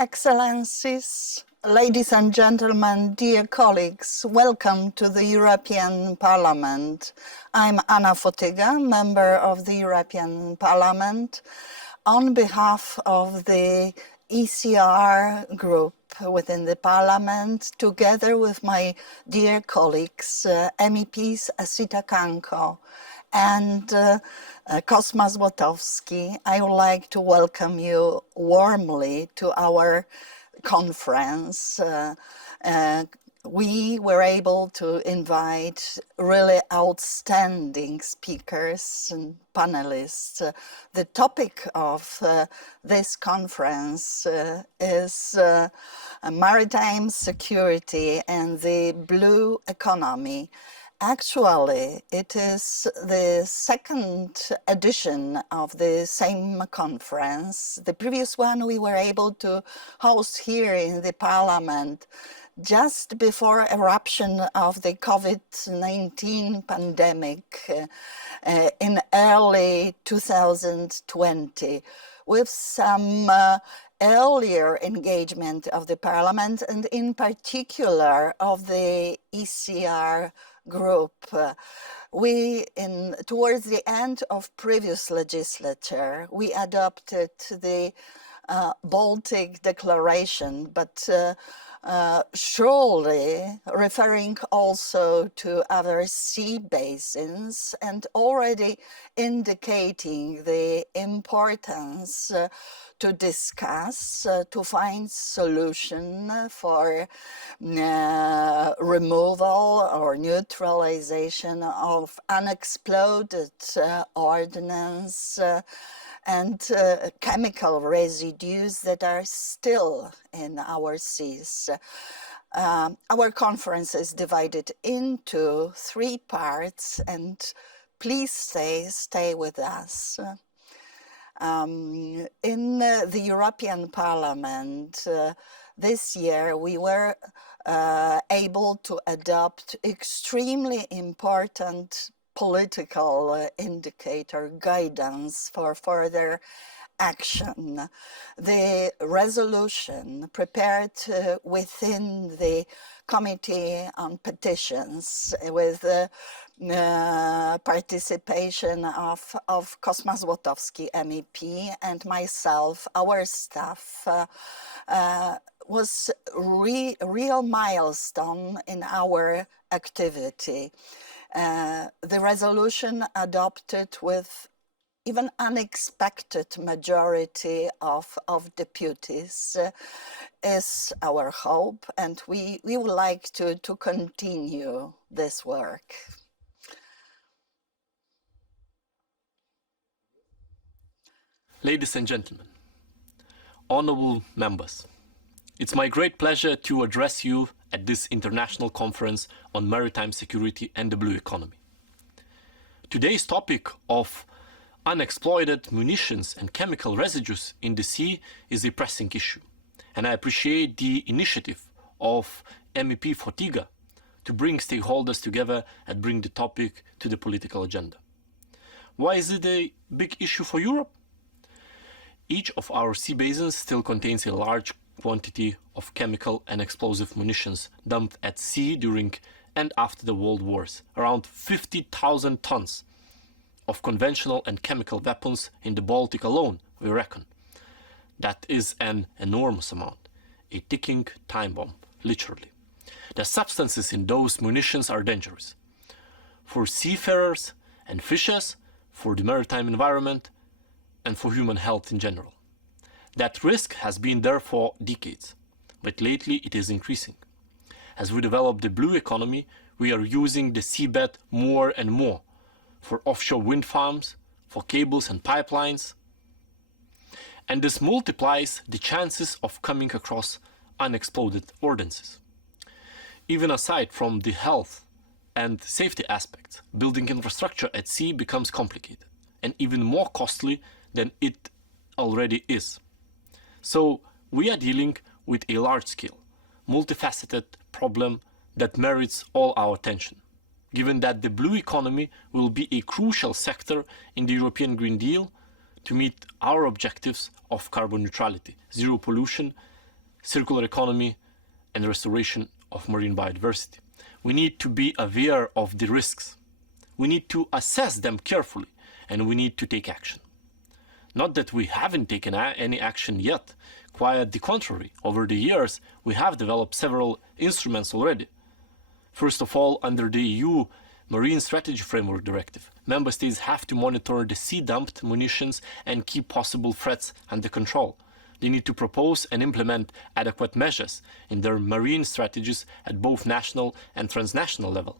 Excellencies, ladies and gentlemen, dear colleagues, welcome to the European Parliament. I'm Anna Fotyga, member of the European Parliament. On behalf of the ECR Group within the Parliament, together with my dear colleagues, MEPs Asita Kanko and Kosma Złotowski, I would like to welcome you warmly to our conference. We were able to invite really outstanding speakers and panelists. The topic of this conference is maritime security and the blue economy. Actually, it is the second edition of the same conference. The previous one we were able to host here in the Parliament just before eruption of the COVID-19 pandemic in early 2020, with some earlier engagement of the Parliament and in particular of the ECR Group. Towards the end of previous legislature, we adopted the Baltic Declaration, but surely referring also to other sea basins and already indicating the importance to discuss, to find solution for removal or neutralization of unexploded ordnance and chemical residues that are still in our seas. Our conference is divided into 3 parts, and please stay with us. In the European Parliament this year, we were able to adopt extremely important political indicator guidance for further action. The resolution prepared within the Committee on Petitions with participation of Kosma Złotowski, MEP, and myself, our staff, was real milestone in our activity. The resolution adopted with even unexpected majority of deputies is our hope, and we would like to continue this work. Ladies and gentlemen, honorable members, it's my great pleasure to address you at this international conference on maritime security and the blue economy. Today's topic of unexploited munitions and chemical residues in the sea is a pressing issue, and I appreciate the initiative of MEP Fotyga to bring stakeholders together and bring the topic to the political agenda. Why is it a big issue for Europe? Each of our sea basins still contains a large quantity of chemical and explosive munitions dumped at sea during and after the World Wars, around 50,000 tons of conventional and chemical weapons in the Baltic alone, we reckon. That is an enormous amount, a ticking time bomb, literally. The substances in those munitions are dangerous for seafarers and fishers, for the maritime environment, and for human health in general. That risk has been there for decades, but lately it is increasing. As we develop the blue economy, we are using the seabed more and more for offshore wind farms, for cables and pipelines, and this multiplies the chances of coming across unexploded ordnances. Even aside from the health and safety aspects, building infrastructure at sea becomes complicated and even more costly than it already is. So we are dealing with a large-scale, multifaceted problem that merits all our attention, given that the blue economy will be a crucial sector in the European Green Deal to meet our objectives of carbon neutrality, zero pollution, circular economy, and restoration of marine biodiversity. We need to be aware of the risks. We need to assess them carefully, and we need to take action. Not that we haven't taken any action yet, quite the contrary. Over the years, we have developed several instruments already. First of all, under the EU Marine Strategy Framework Directive, member states have to monitor the sea-dumped munitions and keep possible threats under control. They need to propose and implement adequate measures in their marine strategies at both national and transnational level.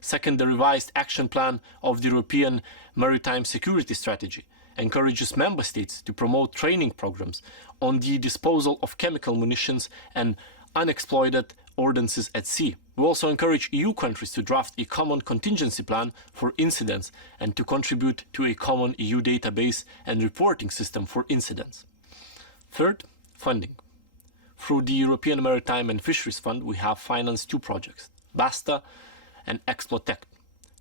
Second, the revised action plan of the European Maritime Security Strategy encourages member states to promote training programs on the disposal of chemical munitions and unexploded ordnances at sea. We also encourage EU countries to draft a common contingency plan for incidents and to contribute to a common EU database and reporting system for incidents. Third, funding. Through the European Maritime and Fisheries Fund, we have financed two projects, BASTA and Explotect,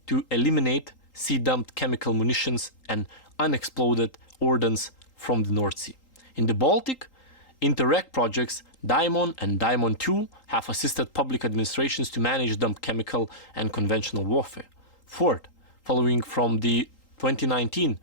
to eliminate sea-dumped chemical munitions and unexploded ordnance from the North Sea. In the Baltic, Interreg projects Daimon and Daimon 2 have assisted public administrations to manage dumped chemical and conventional warfare. Fourth, following from the 2019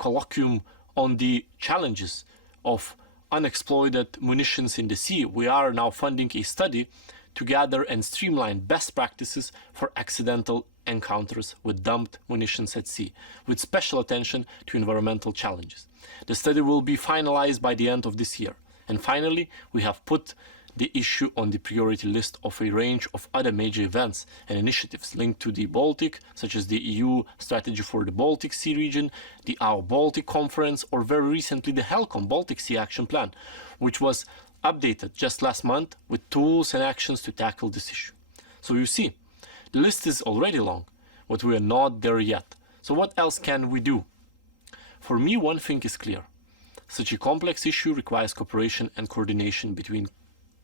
colloquium on the challenges of unexploded munitions in the sea, we are now funding a study to gather and streamline best practices for accidental encounters with dumped munitions at sea, with special attention to environmental challenges. The study will be finalized by the end of this year. And finally, we have put the issue on the priority list of a range of other major events and initiatives linked to the Baltic, such as the EU Strategy for the Baltic Sea region, the Our Baltic Conference, or very recently the HELCOM Baltic Sea Action Plan, which was updated just last month with tools and actions to tackle this issue. So you see, the list is already long, but we are not there yet. So what else can we do? For me, one thing is clear. Such a complex issue requires cooperation and coordination between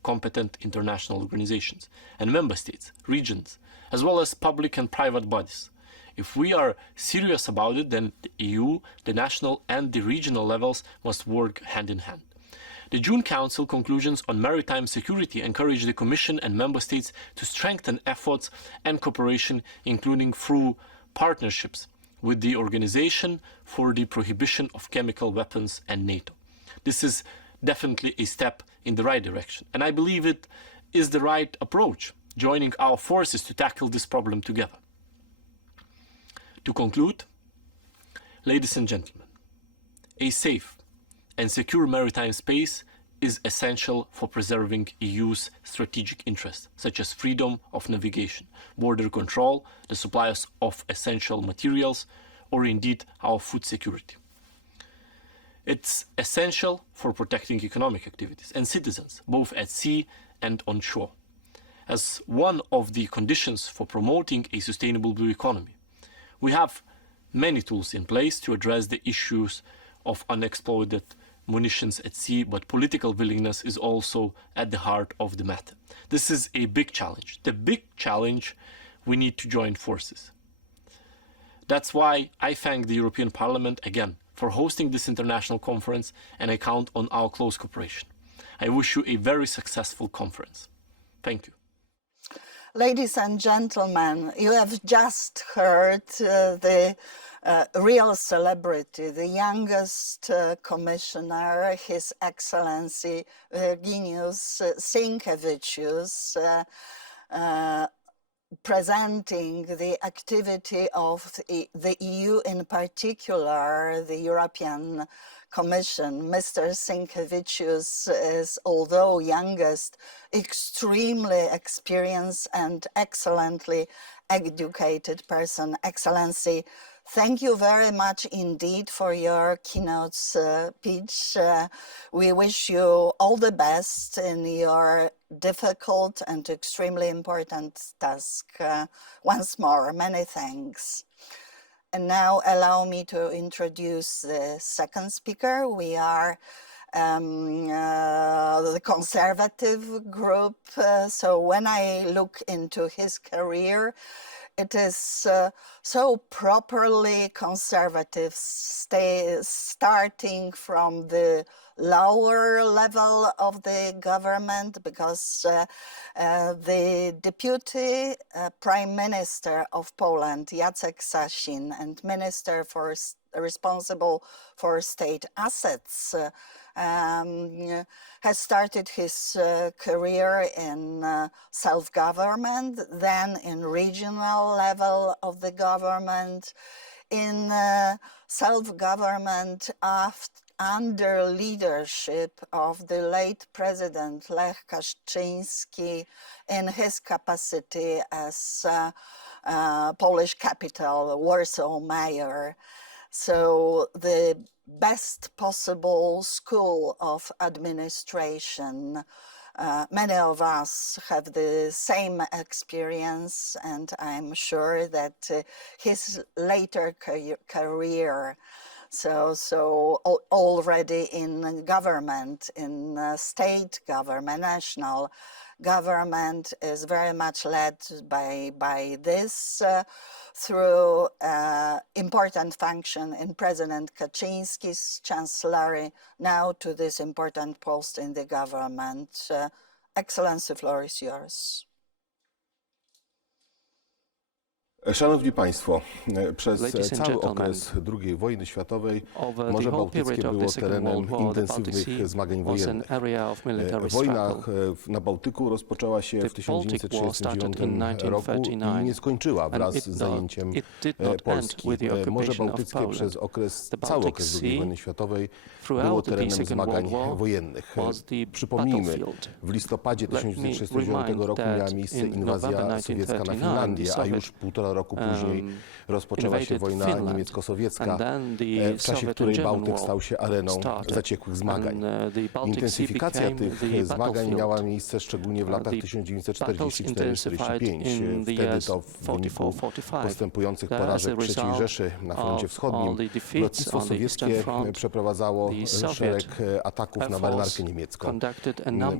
competent international organizations and member states, regions, as well as public and private bodies. If we are serious about it, then the EU, the national and the regional levels must work hand in hand. The June Council conclusions on maritime security encourage the Commission and member states to strengthen efforts and cooperation, including through partnerships with the Organization for the Prohibition of Chemical Weapons and NATO. This is definitely a step in the right direction, and I believe it is the right approach, joining our forces to tackle this problem together. To conclude, ladies and gentlemen, a safe and secure maritime space is essential for preserving EU's strategic interests, such as freedom of navigation, border control, the supplies of essential materials, or indeed our food security. It's essential for protecting economic activities and citizens, both at sea and on shore, as one of the conditions for promoting a sustainable blue economy. We have many tools in place to address the issues of unexploded munitions at sea, but political willingness is also at the heart of the matter. This is a big challenge. The big challenge, we need to join forces. That's why I thank the European Parliament again for hosting this international conference, and I count on our close cooperation. I wish you a very successful conference. Thank you. Ladies and gentlemen, you have just heard the real celebrity, the youngest commissioner, His Excellency Virginijus Sinkevicius, presenting the activity of the EU, in particular the European Commission. Mr. Sinkevicius is, although youngest, extremely experienced and excellently educated person. Excellency, thank you very much indeed for your keynote speech. We wish you all the best in your difficult and extremely important task. Once more, many thanks. And now allow me to introduce the second speaker. We are the conservative group. So when I look into his career, it is so properly conservative, starting from the lower level of the government, because the deputy prime minister of Poland, Jacek Sasin, and minister responsible for state assets, has started his career in self-government, then in regional level of the government, in self-government under leadership of the late President Lech Kaczyński in his capacity as Polish capital, Warsaw mayor. So the best possible school of administration. Many of us have the same experience, and I'm sure that his later career, so already in government, in state government, national government, is very much led by this through important function in President Kaczynski's chancellery, now to this important post in the government. Excellency, the floor is yours. Szanowni Państwo, przez cały okres II wojny światowej Morze Bałtyckie było terenem intensywnych zmagań wojennych. Wojna na Bałtyku rozpoczęła się w 1939 roku i nie skończyła wraz z zajęciem Polski. Morze Bałtyckie przez cały okres II wojny światowej było terenem zmagań wojennych. Przypomnijmy, w listopadzie 1939 roku miała miejsce inwazja sowiecka na Finlandię, a już półtora roku później rozpoczęła się wojna niemiecko-sowiecka, w czasie której Bałtyk stał się areną zaciekłych zmagań. Intensyfikacja tych zmagań miała miejsce szczególnie w latach 1944-45. Wtedy to w wyniku postępujących porażek III Rzeszy na froncie wschodnim lotnictwo sowieckie przeprowadzało szereg ataków na marynarkę niemiecką.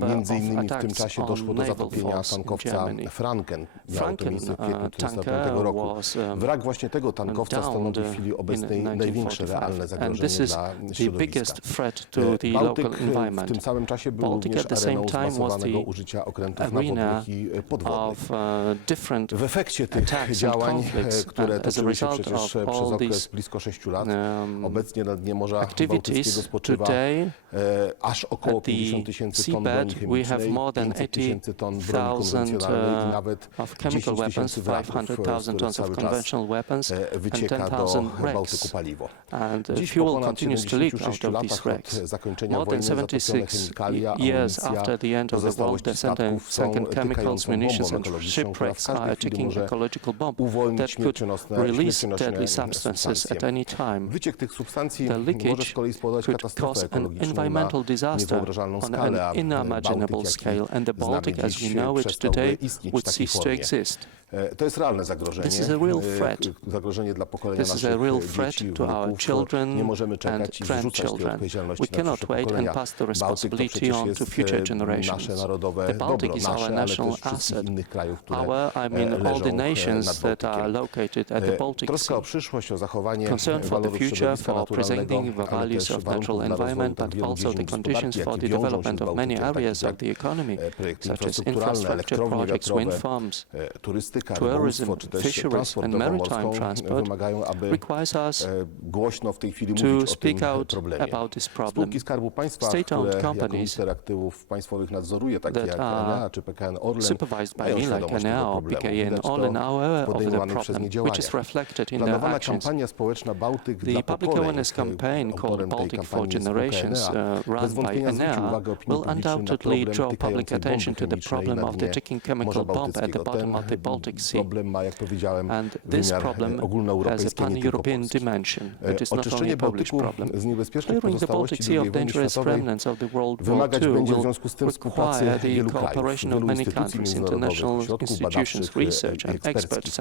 Między innymi w tym czasie doszło do zatopienia tankowca Franken. Miało to miejsce w kwietniu 1945 roku. Wrak właśnie tego tankowca stanowi w chwili obecnej największe realne zagrożenie dla środowiska. Bałtyk w tym samym czasie był również areną zmasowanego użycia okrętów nawodnych i podwodnych. W efekcie tych działań, które toczyły się przecież przez okres blisko 6 lat, obecnie na dnie Morza Bałtyckiego spoczywa aż około 50 tysięcy ton broni chemicznej, 500 tysięcy ton broni konwencjonalnej i nawet 10 tysięcy wraków, z których cały czas wycieka do Bałtyku paliwo. Dziś po ponad 76 latach od zakończenia wojny zatopione chemikalia, amunicja, pozostałości statków są tykającą bombą ekologiczną, która w każdej chwili może uwolnić śmiercionośne substancje. Wyciek tych substancji może z kolei spowodować katastrofę ekologiczną na niewyobrażalną skalę, a Bałtyk, jak znamy dziś, przestałby istnieć w takiej formie. To jest realne zagrożenie, zagrożenie dla pokolenia naszych dzieci, wnuków. Nie możemy czekać i zrzucać tej odpowiedzialności na przyszłe pokolenia. Bałtyk to przecież jest nasze narodowe dobro, nasze, ale też wszystkich innych krajów, które leżą nad Bałtykiem. Troska o przyszłość, o zachowanie walorów środowiska naturalnego, ale też warunków dla rozwoju tak wielu dziedzin gospodarki, jakie wiążą się z Bałtykiem, takie jak projekty infrastrukturalne, elektrownie wiatrowe, turystyka, rybołówstwo czy też transport drogą morską wymagają, aby głośno w tej chwili mówić o tym problemie. Spółki Skarbu Państwa, które jako minister aktywów państwowych nadzoruje, takie jak Enea czy PKN Orlen, mają świadomość tego problemu. Widać to w podejmowanych przez nie działaniach. Planowana kampania społeczna Bałtyk dla pokoleń, autorem tej kampanii jest Enea, bez wątpienia zwróci uwagę opinii publicznej na problem tykającej bomby chemicznej na dnie Morza Bałtyckiego. Ten problem ma, jak powiedziałem, wymiar ogólnoeuropejski, nie tylko polski. Oczyszczenie Bałtyku z niebezpiecznych pozostałości II wojny światowej wymagać będzie w związku z tym współpracy wielu krajów, wielu instytucji międzynarodowych, ośrodków badawczych i eksperckich.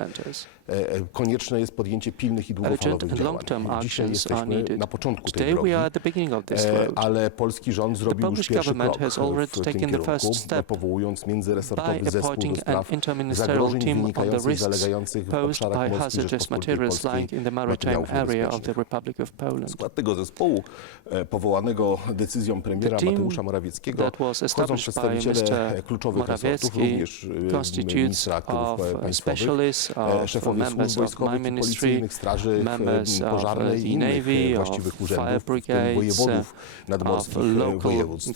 Konieczne jest podjęcie pilnych i długofalowych działań. Dzisiaj jesteśmy na początku tej drogi, ale polski rząd zrobił już pierwszy krok w tym kierunku, powołując międzyresortowy zespół do spraw zagrożeń wynikających z zalegających w obszarach morskich Rzeczypospolitej Polskiej materiałów niebezpiecznych. W skład tego zespołu, powołanego decyzją premiera Mateusza Morawieckiego, wchodzą przedstawiciele kluczowych resortów, również ministra aktywów państwowych, szefowie służb wojskowych i policyjnych, straży pożarnej i innych właściwych urzędów, w tym wojewodów nadmorskich województw.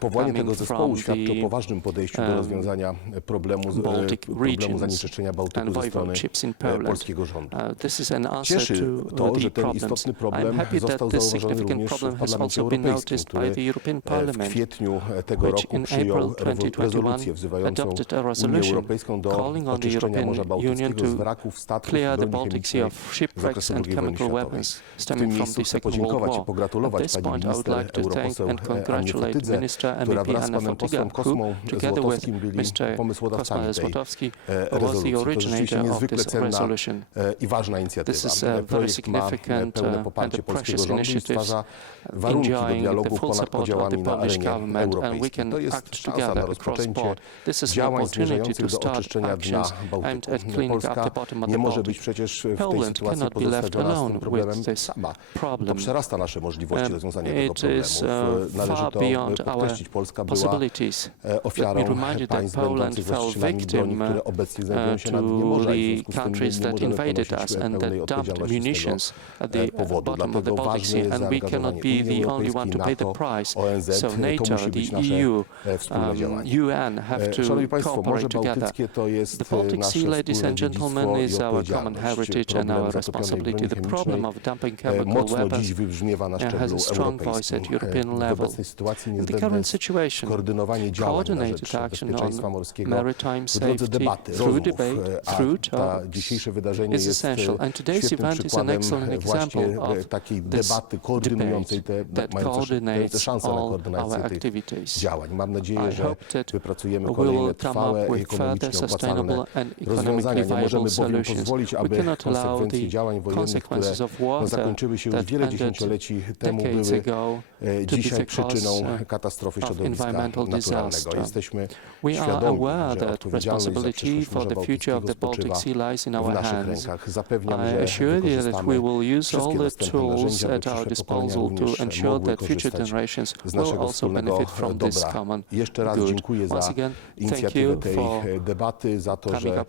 Powołanie tego zespołu świadczy o poważnym podejściu do rozwiązania problemu zanieczyszczenia Bałtyku ze strony polskiego rządu. Cieszy to, że ten istotny problem został zauważony również w Parlamencie Europejskim, który w kwietniu tego roku przyjął rezolucję wzywającą Unię Europejską do oczyszczenia Morza Bałtyckiego z wraków, statków i broni chemicznej z okresu II wojny światowej. W tym miejscu chcę podziękować i pogratulować pani minister, europoseł Annie Fotydze, która wraz z panem posłem Kosmą Złotowskim byli pomysłodawcami tej rezolucji. To rzeczywiście niezwykle cenna i ważna inicjatywa. Projekt ma pełne poparcie polskiego rządu i stwarza warunki do dialogu ponad podziałami na arenie europejskiej. To jest szansa na rozpoczęcie działań zmierzających do oczyszczenia dna Bałtyku. Polska nie może być przecież w tej sytuacji pozostawiona z tym problemem sama. To przerasta nasze możliwości rozwiązania tego problemu. Należy to podkreślić. Polska była ofiarą państw będących właścicielami broni, które obecnie znajdują się na dnie morza i w związku z tym nie możemy ponosić pełnej odpowiedzialności z tego powodu. Dlatego ważne jest zaangażowanie Unii Europejskiej, NATO, ONZ. To musi być nasze wspólne działanie. Szanowni Państwo, Morze Bałtyckie to jest nasze wspólne dziedzictwo i odpowiedzialność. Problem zatopionej broni chemicznej mocno dziś wybrzmiewa na szczeblu europejskim. W obecnej sytuacji niezbędne jest koordynowanie działań na rzecz bezpieczeństwa morskiego w drodze debaty, rozmów, a to dzisiejsze wydarzenie jest świetnym przykładem właśnie takiej debaty koordynującej mające szansę na koordynację tych działań. Mam nadzieję, że wypracujemy kolejne trwałe i ekonomicznie opłacalne rozwiązania. Nie możemy bowiem pozwolić, aby konsekwencje działań wojennych, które zakończyły się już wiele dziesięcioleci temu, były dzisiaj przyczyną katastrofy środowiska naturalnego. Jesteśmy świadomi, że odpowiedzialność za przyszłość Morza Bałtyckiego spoczywa w naszych rękach. Zapewniam, że wykorzystamy wszystkie dostępne narzędzia, by przyszłe pokolenia również mogły korzystać z naszego wspólnego dobra. Jeszcze raz dziękuję za inicjatywę tej debaty, za to, że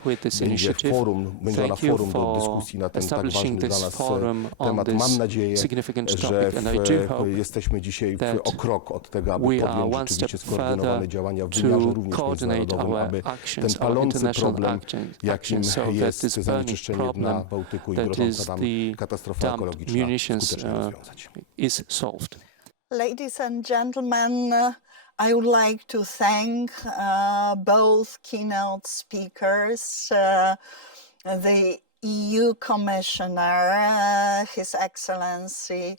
będzie ona forum do dyskusji na ten tak ważny dla nas temat. Mam nadzieję, że jesteśmy dzisiaj o krok od tego, aby podjąć rzeczywiście skoordynowane działania w wymiarze również międzynarodowym, aby ten palący problem, jakim jest zanieczyszczenie dna Bałtyku i grożąca tam katastrofa ekologiczna, skutecznie rozwiązać. Ladies and gentlemen, I would like to thank both keynote speakers, the EU Commissioner, His Excellency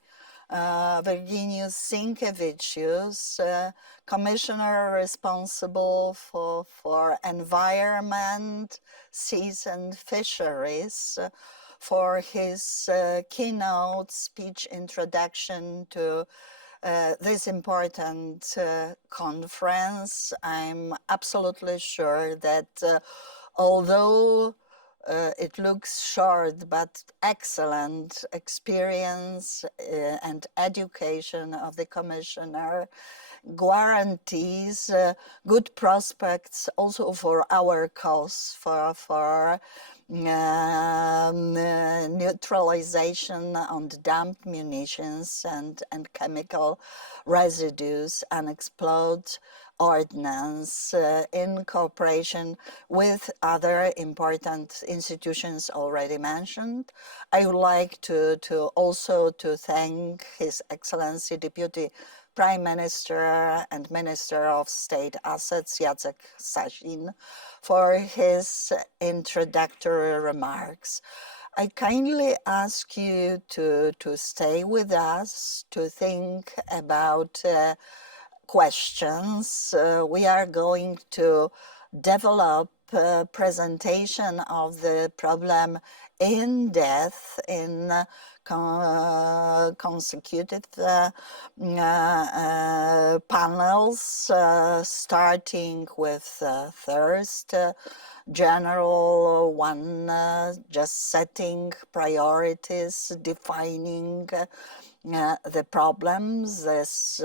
Virginijus Sinkevičius, Commissioner responsible for environment, seas and fisheries, for his keynote speech introduction to this important conference. I'm absolutely sure that although it looks short, but excellent experience and education of the commissioner guarantees good prospects also for our cause, for neutralization on dumped munitions and chemical residues, unexploded ordnance, in cooperation with other important institutions already mentioned. I would like to also thank His Excellency Deputy Prime Minister and Minister of State Assets, Jacek Sasin, for his introductory remarks. I kindly ask you to stay with us, to think about questions. We are going to develop a presentation of the problem in depth in consecutive panels, starting with first general one, just setting priorities, defining the problems. This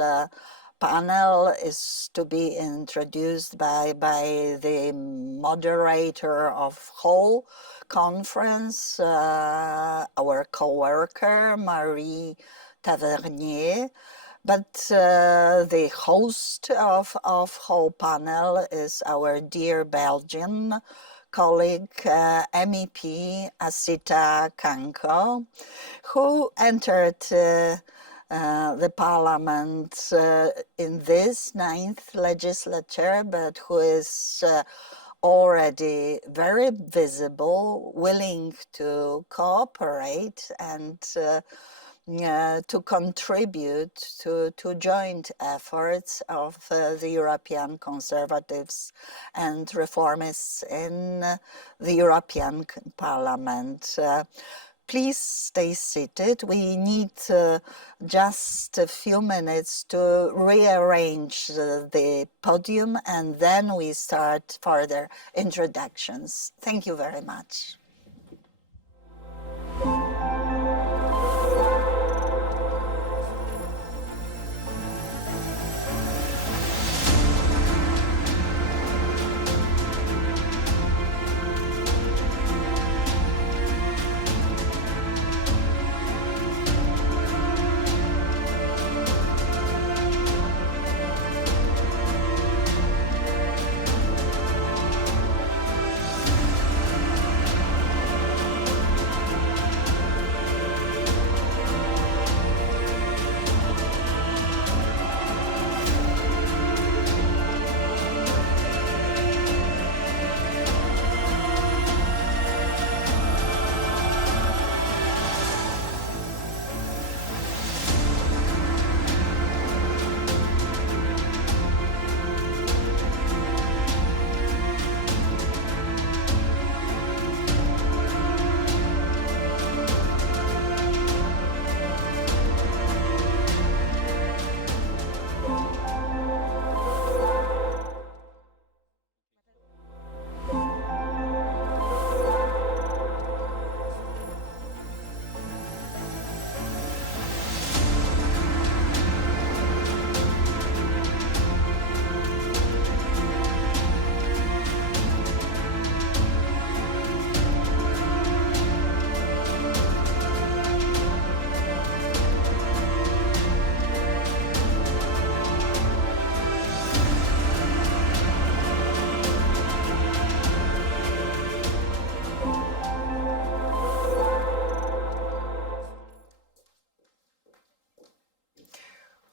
panel is to be introduced by the moderator of whole conference, our co-worker, Marie Tavernier. But the host of whole panel is our dear Belgian colleague, MEP Asita Kanko, who entered the parliament in this 9th legislature, but who is already very visible, willing to cooperate and to contribute to joint efforts of the European conservatives and reformists in the European Parliament. Please stay seated. We need just a few minutes to rearrange the podium, and then we start further introductions. Thank you very much.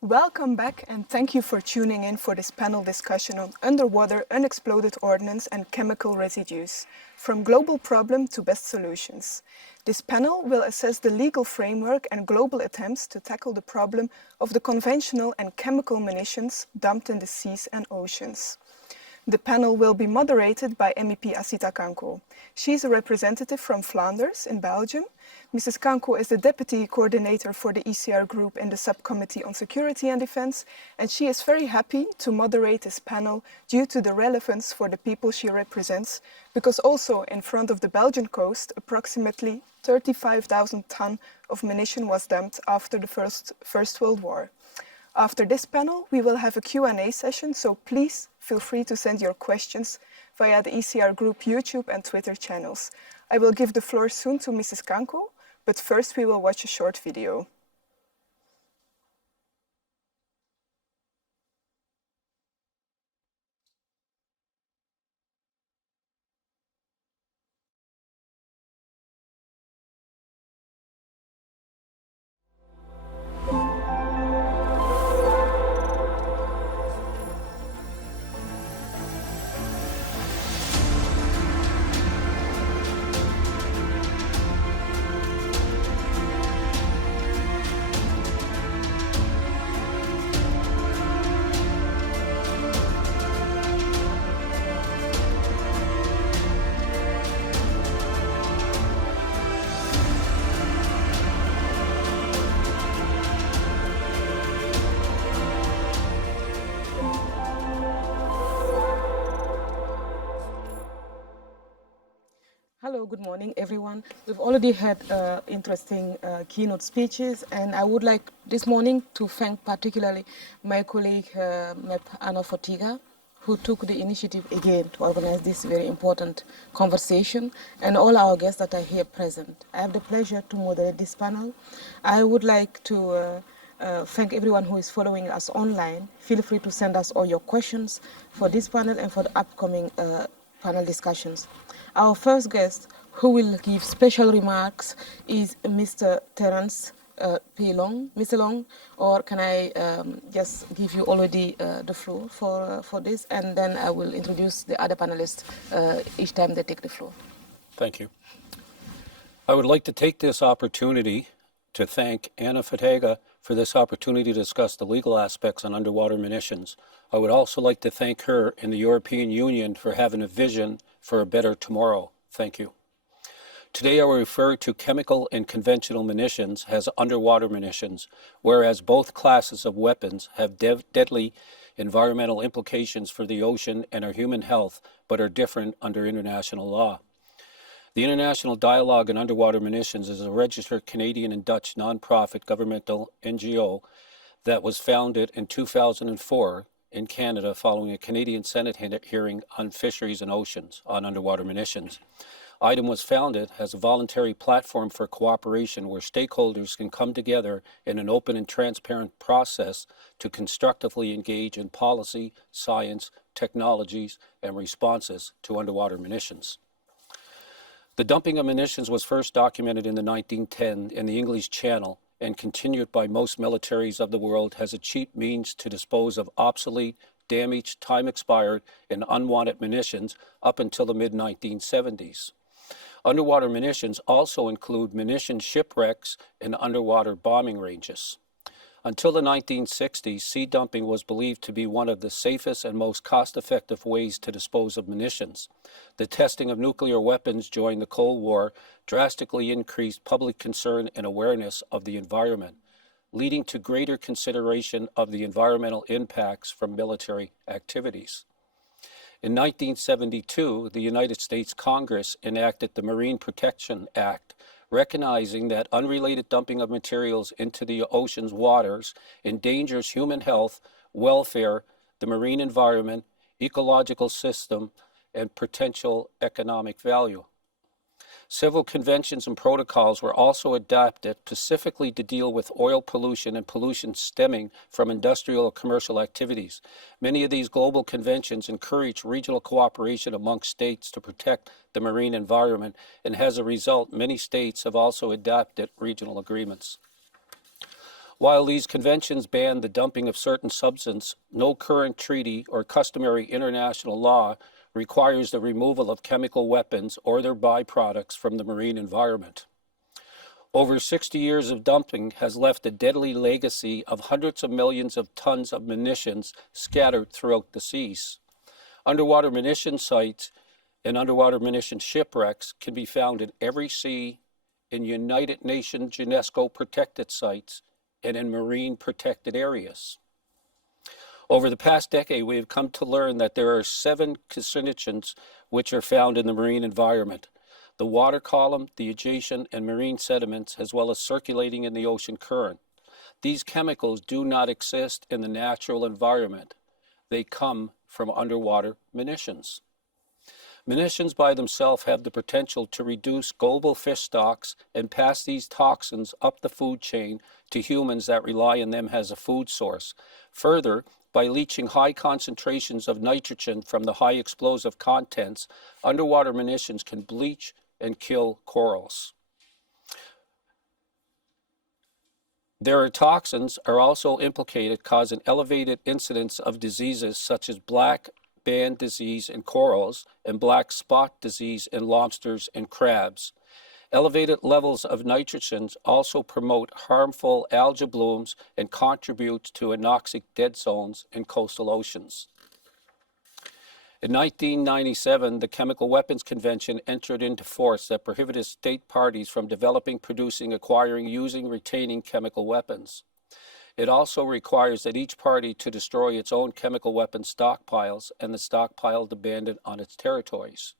Welcome back, and thank you for tuning in for this panel discussion on underwater unexploded ordnance and chemical residues, from global problem to best solutions. This panel will assess the legal framework and global attempts to tackle the problem of the conventional and chemical munitions dumped in the seas and oceans. The panel will be moderated by MEP Asita Kanko. She is a representative from Flanders in Belgium. Mrs. Kanko is the Deputy Coordinator for the ECR Group in the Subcommittee on Security and Defense, and she is very happy to moderate this panel due to the relevance for the people she represents, because also in front of the Belgian coast, approximately 35,000 tons of munition was dumped after the First World War. After this panel, we will have a Q&A session, so please feel free to send your questions via the ECR Group YouTube and Twitter channels. I will give the floor soon to Mrs. Kanko, but first we will watch a short video. Hello, good morning, everyone. We've already had interesting keynote speeches, and I would like this morning to thank particularly my colleague, MEP Anna Fortiga, who took the initiative again to organize this very important conversation, and all our guests that are here present. I have the pleasure to moderate this panel. I would like to thank everyone who is following us online. Feel free to send us all your questions for this panel and for the upcoming panel discussions. Our first guest, who will give special remarks, is Mr. Terence P. Long. Mr. Long, or can I just give you already the floor for this, and then I will introduce the other panelists each time they take the floor. Thank you. I would like to take this opportunity to thank Anna Fortiga for this opportunity to discuss the legal aspects on underwater munitions. I would also like to thank her and the European Union for having a vision for a better tomorrow. Thank you. Today I will refer to chemical and conventional munitions as underwater munitions, whereas both classes of weapons have deadly environmental implications for the ocean and our human health, but are different under international law. The International Dialogue on Underwater Munitions is a registered Canadian and Dutch non-profit governmental NGO that was founded in 2004 in Canada following a Canadian Senate hearing on fisheries and oceans on underwater munitions. IDEM was founded as a voluntary platform for cooperation where stakeholders can come together in an open and transparent process to constructively engage in policy, science, technologies, and responses to underwater munitions. The dumping of munitions was first documented in the 1910s in the English Channel and continued by most militaries of the world as a cheap means to dispose of obsolete, damaged, time-expired, and unwanted munitions up until the mid-1970s. Underwater munitions also include munition shipwrecks and underwater bombing ranges. Until the 1960s, sea dumping was believed to be one of the safest and most cost-effective ways to dispose of munitions. The testing of nuclear weapons during the Cold War drastically increased public concern and awareness of the environment, leading to greater consideration of the environmental impacts from military activities. In 1972, the United States Congress enacted the Marine Protection Act, recognizing that unrelated dumping of materials into the ocean's waters endangers human health, welfare, the marine environment, ecological system, and potential economic value. Several conventions and protocols were also adopted specifically to deal with oil pollution and pollution stemming from industrial or commercial activities. Many of these global conventions encourage regional cooperation among states to protect the marine environment, and as a result, many states have also adopted regional agreements. While these conventions ban the dumping of certain substances, no current treaty or customary international law requires the removal of chemical weapons or their byproducts from the marine environment. Over 60 years of dumping has left a deadly legacy of hundreds of millions of tons of munitions scattered throughout the seas. Underwater munition sites and underwater munition shipwrecks can be found in every sea, in United Nations UNESCO protected sites, and in marine protected areas. Over the past decade, we have come to learn that there are 7 carcinogens which are found in the marine environment: the water column, the adjacent and marine sediments, as well as circulating in the ocean current. These chemicals do not exist in the natural environment. They come from underwater munitions. Munitions by themselves have the potential to reduce global fish stocks and pass these toxins up the food chain to humans that rely on them as a food source. Further, by leaching high concentrations of nitrogen from the high explosive contents, underwater munitions can bleach and kill corals. Their toxins are also implicated, causing elevated incidence of diseases such as black band disease in corals and black spot disease in lobsters and crabs. Elevated levels of nitrogens also promote harmful algal blooms and contribute to anoxic dead zones in coastal oceans. In 1997, the Chemical Weapons Convention entered into force that prohibited state parties from developing, producing, acquiring, using, retaining chemical weapons. It also requires that each party to destroy its own chemical weapon stockpiles and the stockpile abandoned on its territories.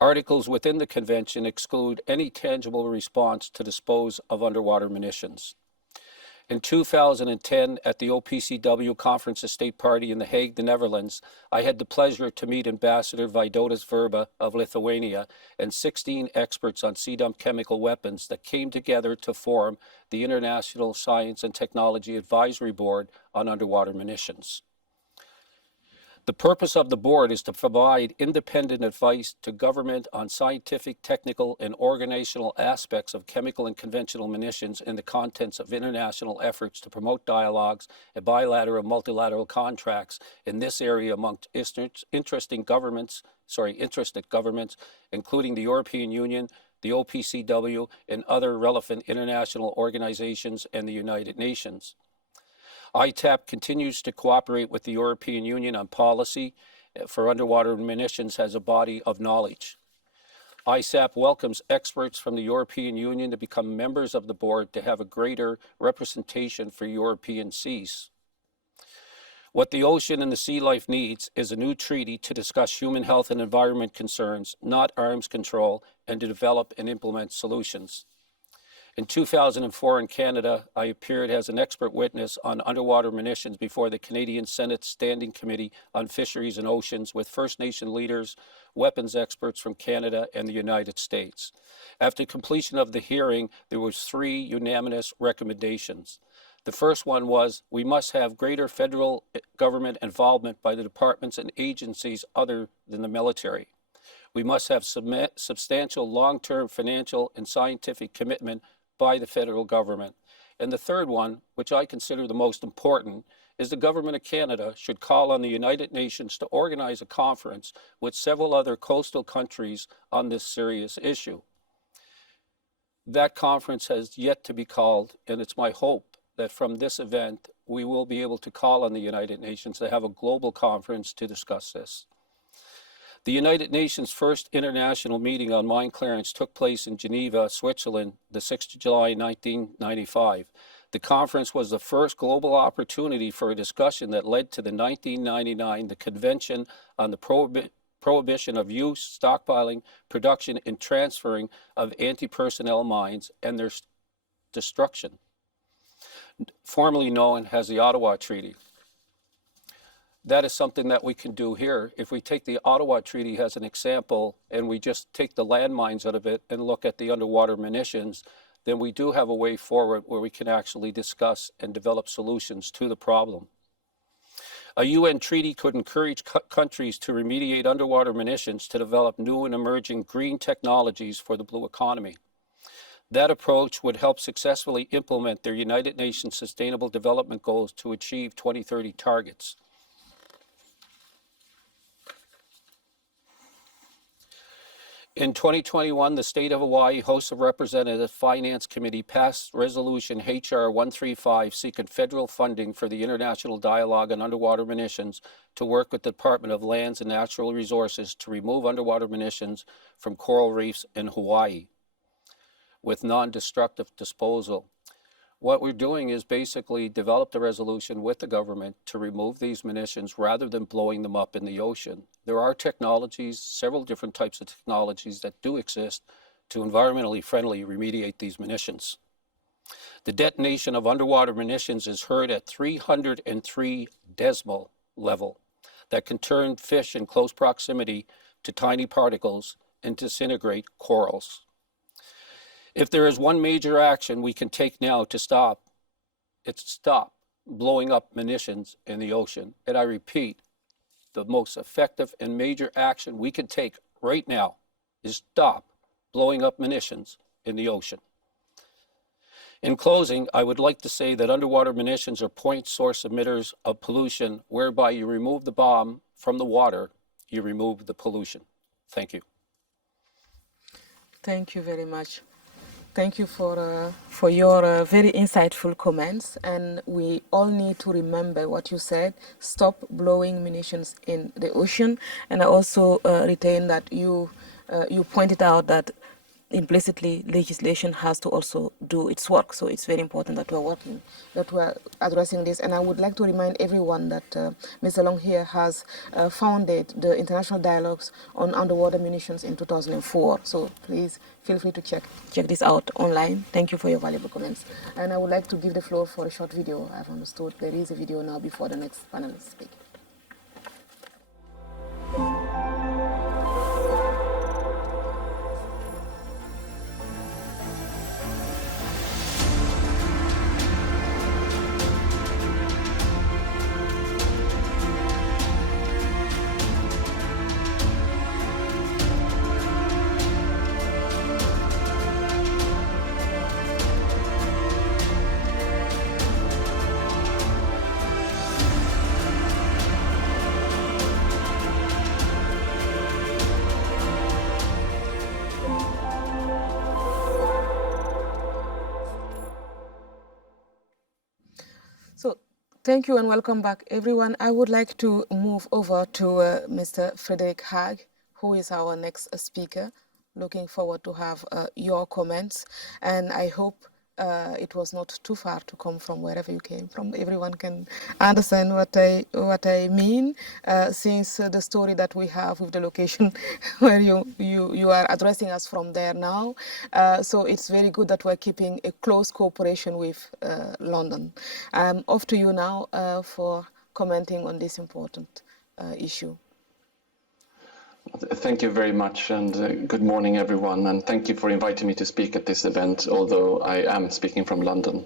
Articles within the convention exclude any tangible response to dispose of underwater munitions. In 2010, at the OPCW Conference of State Party in The Hague, the Netherlands, I had the pleasure to meet Ambassador Vaidotas Verba of Lithuania and 16 experts on sea-dump chemical weapons that came together to form the International Science and Technology Advisory Board on Underwater Munitions. The purpose of the board is to provide independent advice to government on scientific, technical, and organizational aspects of chemical and conventional munitions and the contents of international efforts to promote dialogues and bilateral and multilateral contracts in this area amongst interested governments, including the European Union, the OPCW, and other relevant international organizations and the United Nations. ITAP continues to cooperate with the European Union on policy for underwater munitions as a body of knowledge. ISAP welcomes experts from the European Union to become members of the board to have a greater representation for European seas. What the ocean and the sea life needs is a new treaty to discuss human health and environment concerns, not arms control, and to develop and implement solutions. In 2004 in Canada, I appeared as an expert witness on underwater munitions before the Canadian Senate Standing Committee on Fisheries and Oceans with First Nation leaders, weapons experts from Canada and the United States. After completion of the hearing, there were 3 unanimous recommendations. The first one was we must have greater federal government involvement by the departments and agencies other than the military. We must have substantial long-term financial and scientific commitment by the federal government. And the third one, which I consider the most important, is the government of Canada should call on the United Nations to organize a conference with several other coastal countries on this serious issue. That conference has yet to be called, and it's my hope that from this event, we will be able to call on the United Nations to have a global conference to discuss this. The United Nations' first international meeting on mine clearance took place in Geneva, Switzerland, the 6th of July, 1995. The conference was the first global opportunity for a discussion that led to the 1999, the Convention on the Prohibition of Use, Stockpiling, Production, and Transferring of Anti-Personnel Mines and their destruction, formerly known as the Ottawa Treaty. That is something that we can do here. If we take the Ottawa Treaty as an example and we just take the landmines out of it and look at the underwater munitions, then we do have a way forward where we can actually discuss and develop solutions to the problem. A UN treaty could encourage countries to remediate underwater munitions to develop new and emerging green technologies for the blue economy. That approach would help successfully implement their United Nations Sustainable Development Goals to achieve 2030 targets. In 2021, the State of Hawaii House of Representatives Finance Committee passed Resolution HR 135 seeking federal funding for the International Dialogue on Underwater Munitions to work with the Department of Lands and Natural Resources to remove underwater munitions from coral reefs in Hawaii with non-destructive disposal. What we're doing is basically develop the resolution with the government to remove these munitions rather than blowing them up in the ocean. There are technologies, several different types of technologies that do exist to environmentally friendly remediate these munitions. The detonation of underwater munitions is heard at 303 decimal level that can turn fish in close proximity to tiny particles and disintegrate corals. If there is one major action we can take now to stop, it's stop blowing up munitions in the ocean. And I repeat, the most effective and major action we can take right now is stop blowing up munitions in the ocean. In closing, I would like to say that underwater munitions are point source emitters of pollution, whereby you remove the bomb from the water, you remove the pollution. Thank you. Thank you very much. Thank you for your very insightful comments, and we all need to remember what you said, stop blowing munitions in the ocean. And I also retain that you pointed out that implicitly legislation has to also do its work. So it's very important that we're addressing this. And I would like to remind everyone that Mr. Long here has founded the International Dialogues on Underwater Munitions in 2004. So please feel free to check this out online. Thank you for your valuable comments. And I would like to give the floor for a short video. I've understood there is a video now before the next panelist speak. Thank you and welcome back, everyone. I would like to move over to Mr. Frederick Haag, who is our next speaker. Looking forward to have your comments, and I hope it was not too far to come from wherever you came from. Everyone can understand what I mean, since the story that we have with the location where you are addressing us from there now. So it's very good that we're keeping a close cooperation with London. Off to you now for commenting on this important issue. Thank you very much, and good morning, everyone, and thank you for inviting me to speak at this event, although I am speaking from London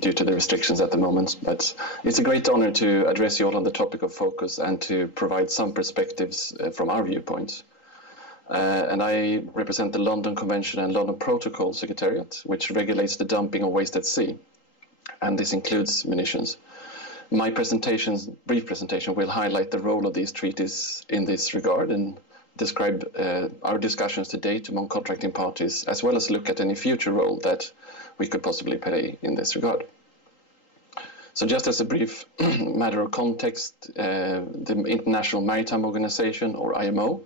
due to the restrictions at the moment. But it's a great honor to address you all on the topic of focus and to provide some perspectives from our viewpoint. And I represent the London Convention and London Protocol Secretariat, which regulates the dumping of waste at sea, and this includes munitions. My brief presentation will highlight the role of these treaties in this regard and describe our discussions to date among contracting parties, as well as look at any future role that we could possibly play in this regard. So just as a brief matter of context, the International Maritime Organization, or IMO,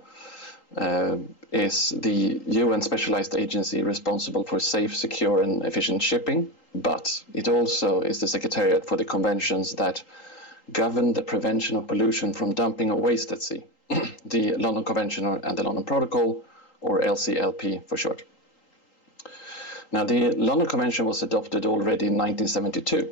is the UN specialized agency responsible for safe, secure and efficient shipping, but it also is the secretariat for the conventions that govern the prevention of pollution from dumping of waste at sea, the London Convention and the London Protocol, or LCLP for short. Now, the London Convention was adopted already in 1972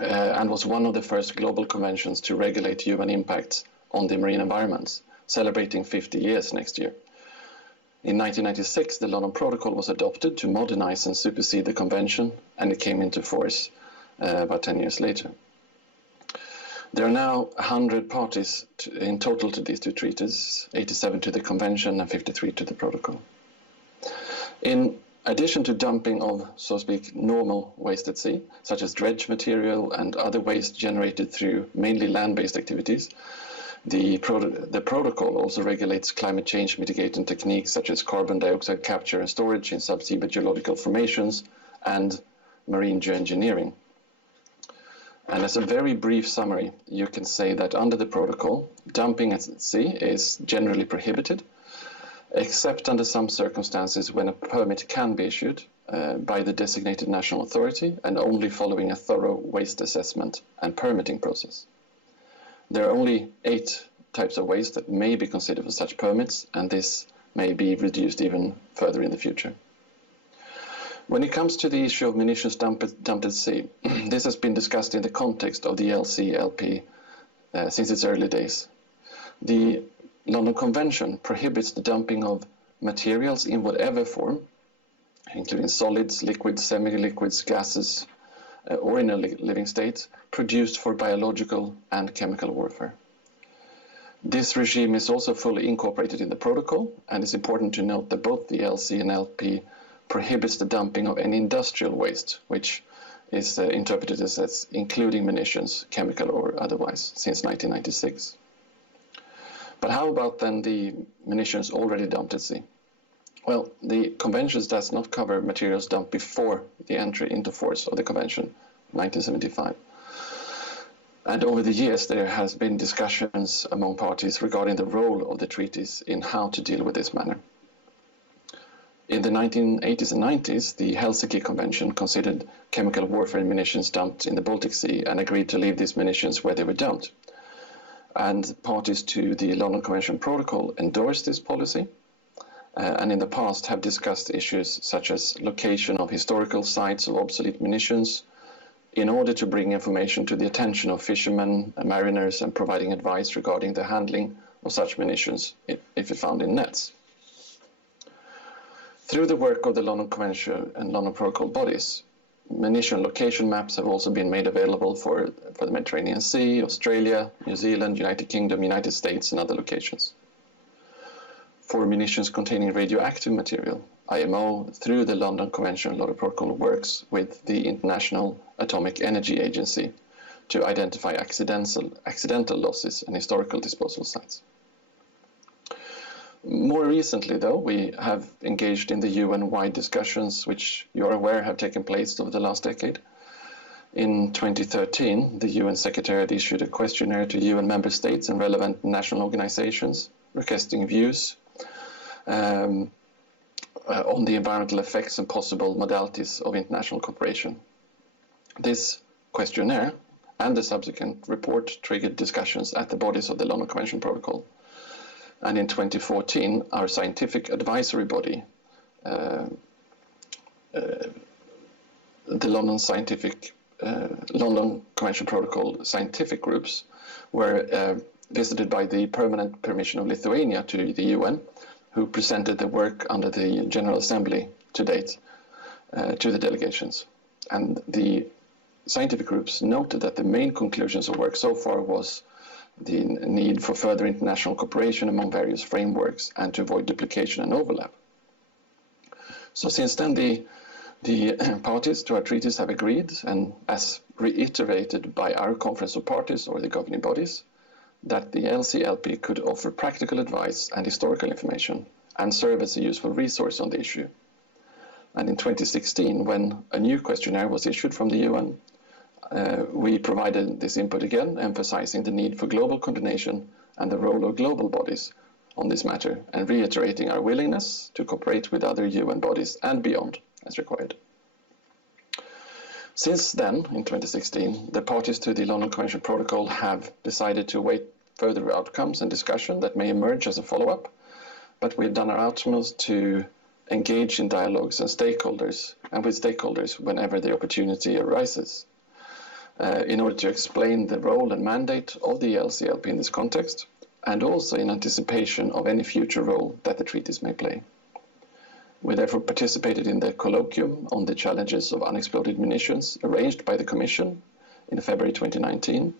and was one of the first global conventions to regulate human impacts on the marine environments, celebrating 50 years next year. In 1996, the London Protocol was adopted to modernize and supersede the convention, and it came into force about 10 years later. There are now 100 parties in total to these two treaties, 87 to the convention and 53 to the protocol. In addition to dumping of, so to speak, normal waste at sea, such as dredge material and other waste generated through mainly land-based activities, the protocol also regulates climate change mitigating techniques such as carbon dioxide capture and storage in subsea geological formations and marine geoengineering. And as a very brief summary, you can say that under the protocol, dumping at sea is generally prohibited, except under some circumstances when a permit can be issued by the designated national authority and only following a thorough waste assessment and permitting process. There are only 8 types of waste that may be considered for such permits, and this may be reduced even further in the future. When it comes to the issue of munitions dumped at sea, this has been discussed in the context of the LCLP since its early days. The London Convention prohibits the dumping of materials in whatever form, including solids, liquids, semi-liquids, gases, or in a living state, produced for biological and chemical warfare. This regime is also fully incorporated in the protocol, and it's important to note that both the LC and LP prohibits the dumping of any industrial waste, which is interpreted as including munitions, chemical or otherwise, since 1996. But how about then the munitions already dumped at sea? Well, the convention does not cover materials dumped before the entry into force of the convention, 1975. And over the years, there has been discussions among parties regarding the role of the treaties in how to deal with this matter. In the 1980s and 90s, the Helsinki Convention considered chemical warfare munitions dumped in the Baltic Sea and agreed to leave these munitions where they were dumped. And parties to the London Convention Protocol endorsed this policy, and in the past have discussed issues such as location of historical sites of obsolete munitions in order to bring information to the attention of fishermen and mariners and providing advice regarding the handling of such munitions if it found in nets. Through the work of the London Convention and London Protocol bodies, munition location maps have also been made available for the Mediterranean Sea, Australia, New Zealand, United Kingdom, United States, and other locations. For munitions containing radioactive material, IMO, through the London Convention and London Protocol, works with the International Atomic Energy Agency to identify accidental losses and historical disposal sites. More recently, though, we have engaged in the UN-wide discussions, which you are aware have taken place over the last decade. In 2013, the UN Secretariat issued a questionnaire to UN member states and relevant national organizations requesting views on the environmental effects and possible modalities of international cooperation. This questionnaire and the subsequent report triggered discussions at the bodies of the London Convention Protocol. And in 2014, our scientific advisory body, the London Convention Protocol scientific groups, were visited by the Permanent Permission of Lithuania to the UN, who presented the work under the General Assembly to date to the delegations. And the scientific groups noted that the main conclusions of work so far was the need for further international cooperation among various frameworks and to avoid duplication and overlap. So since then, the parties to our treaties have agreed, and as reiterated by our Conference of Parties or the governing bodies, that the LCLP could offer practical advice and historical information and serve as a useful resource on the issue. And in 2016, when a new questionnaire was issued from the UN, we provided this input again, emphasizing the need for global coordination and the role of global bodies on this matter, and reiterating our willingness to cooperate with other UN bodies and beyond as required. Since then, in 2016, the parties to the London Convention Protocol have decided to await further outcomes and discussion that may emerge as a follow-up, but we've done our utmost to engage in dialogues and with stakeholders whenever the opportunity arises. In order to explain the role and mandate of the LCLP in this context, and also in anticipation of any future role that the treaties may play. We therefore participated in the colloquium on the challenges of unexploded munitions arranged by the Commission in February 2019.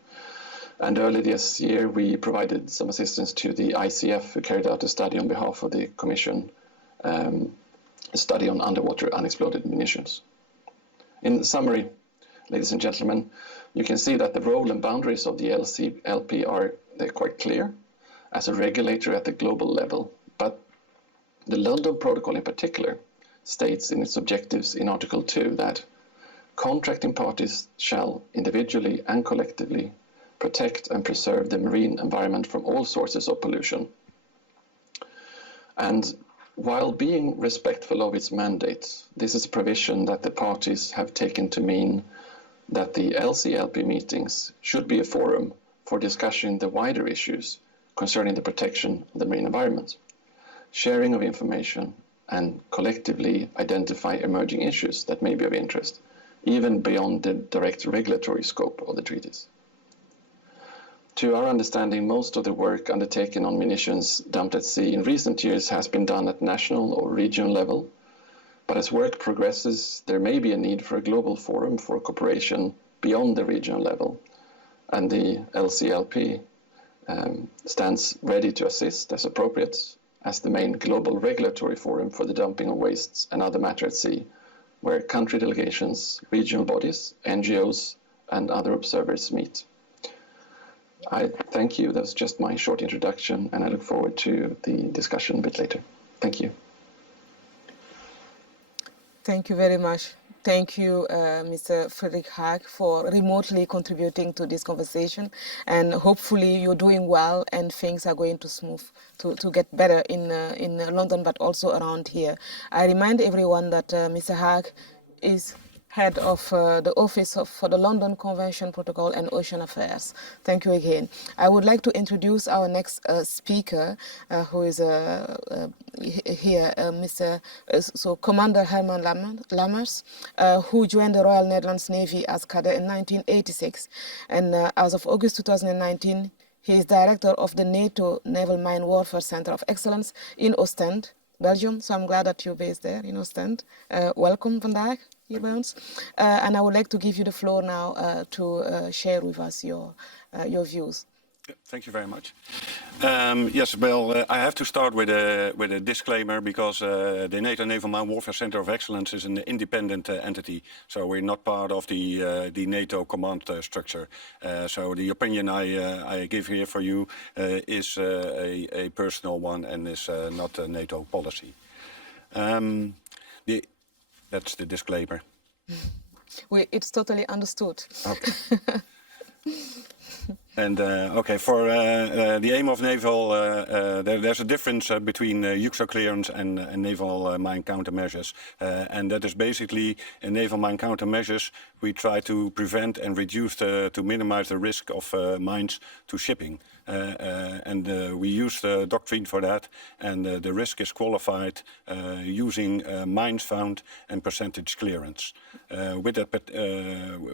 And earlier this year, we provided some assistance to the ICF, who carried out a study on behalf of the Commission, a study on underwater unexploded munitions. In summary, ladies and gentlemen, you can see that the role and boundaries of the LCLP they're quite clear as a regulator at the global level, but the London Protocol in particular states in its objectives in Article 2 that contracting parties shall individually and collectively protect and preserve the marine environment from all sources of pollution. And while being respectful of its mandate, this is a provision that the parties have taken to mean that the LCLP meetings should be a forum for discussing the wider issues concerning the protection of the marine environment, sharing of information, and collectively identify emerging issues that may be of interest, even beyond the direct regulatory scope of the treaties. To our understanding, most of the work undertaken on munitions dumped at sea in recent years has been done at national or regional level. But as work progresses, there may be a need for a global forum for cooperation beyond the regional level. And the LCLP stands ready to assist as appropriate as the main global regulatory forum for the dumping of wastes and other matter at sea, where country delegations, regional bodies, NGOs, and other observers meet. I thank you. That was just my short introduction, and I look forward to the discussion a bit later. Thank you. Thank you very much, thank you, Mr. Frederick Haag, for remotely contributing to this conversation. And hopefully you're doing well and things are going to smooth, to get better in London, but also around here. I remind everyone that Mr. Haag is head of the Office for the London Convention Protocol and Ocean Affairs. Thank you again. I would like to introduce our next speaker, who is here, Commander Herman Lammers, who joined the Royal Netherlands Navy as cadet in 1986. And as of August 2019, he is director of the NATO Naval Mine Warfare Center of Excellence in Ostend, Belgium. So I'm glad that you're based there in Ostend. Welkom vandaag hier bij ons. And I would like to give you the floor now to share with us your views. Thank you very much. Yes, well, I have to start with a disclaimer because the NATO Naval Mine Warfare Center of Excellence is an independent entity, so we're not part of the NATO command structure. So the opinion I give here for you is a personal one and is not a NATO policy. That's the disclaimer. It's totally understood. Okay. And okay, for the aim of naval, there's a difference between UXO clearance and naval mine countermeasures. And that is basically in naval mine countermeasures, we try to prevent and reduce, to minimize the risk of mines to shipping. And we use the doctrine for that, and the risk is qualified using mines found and percentage clearance. With that,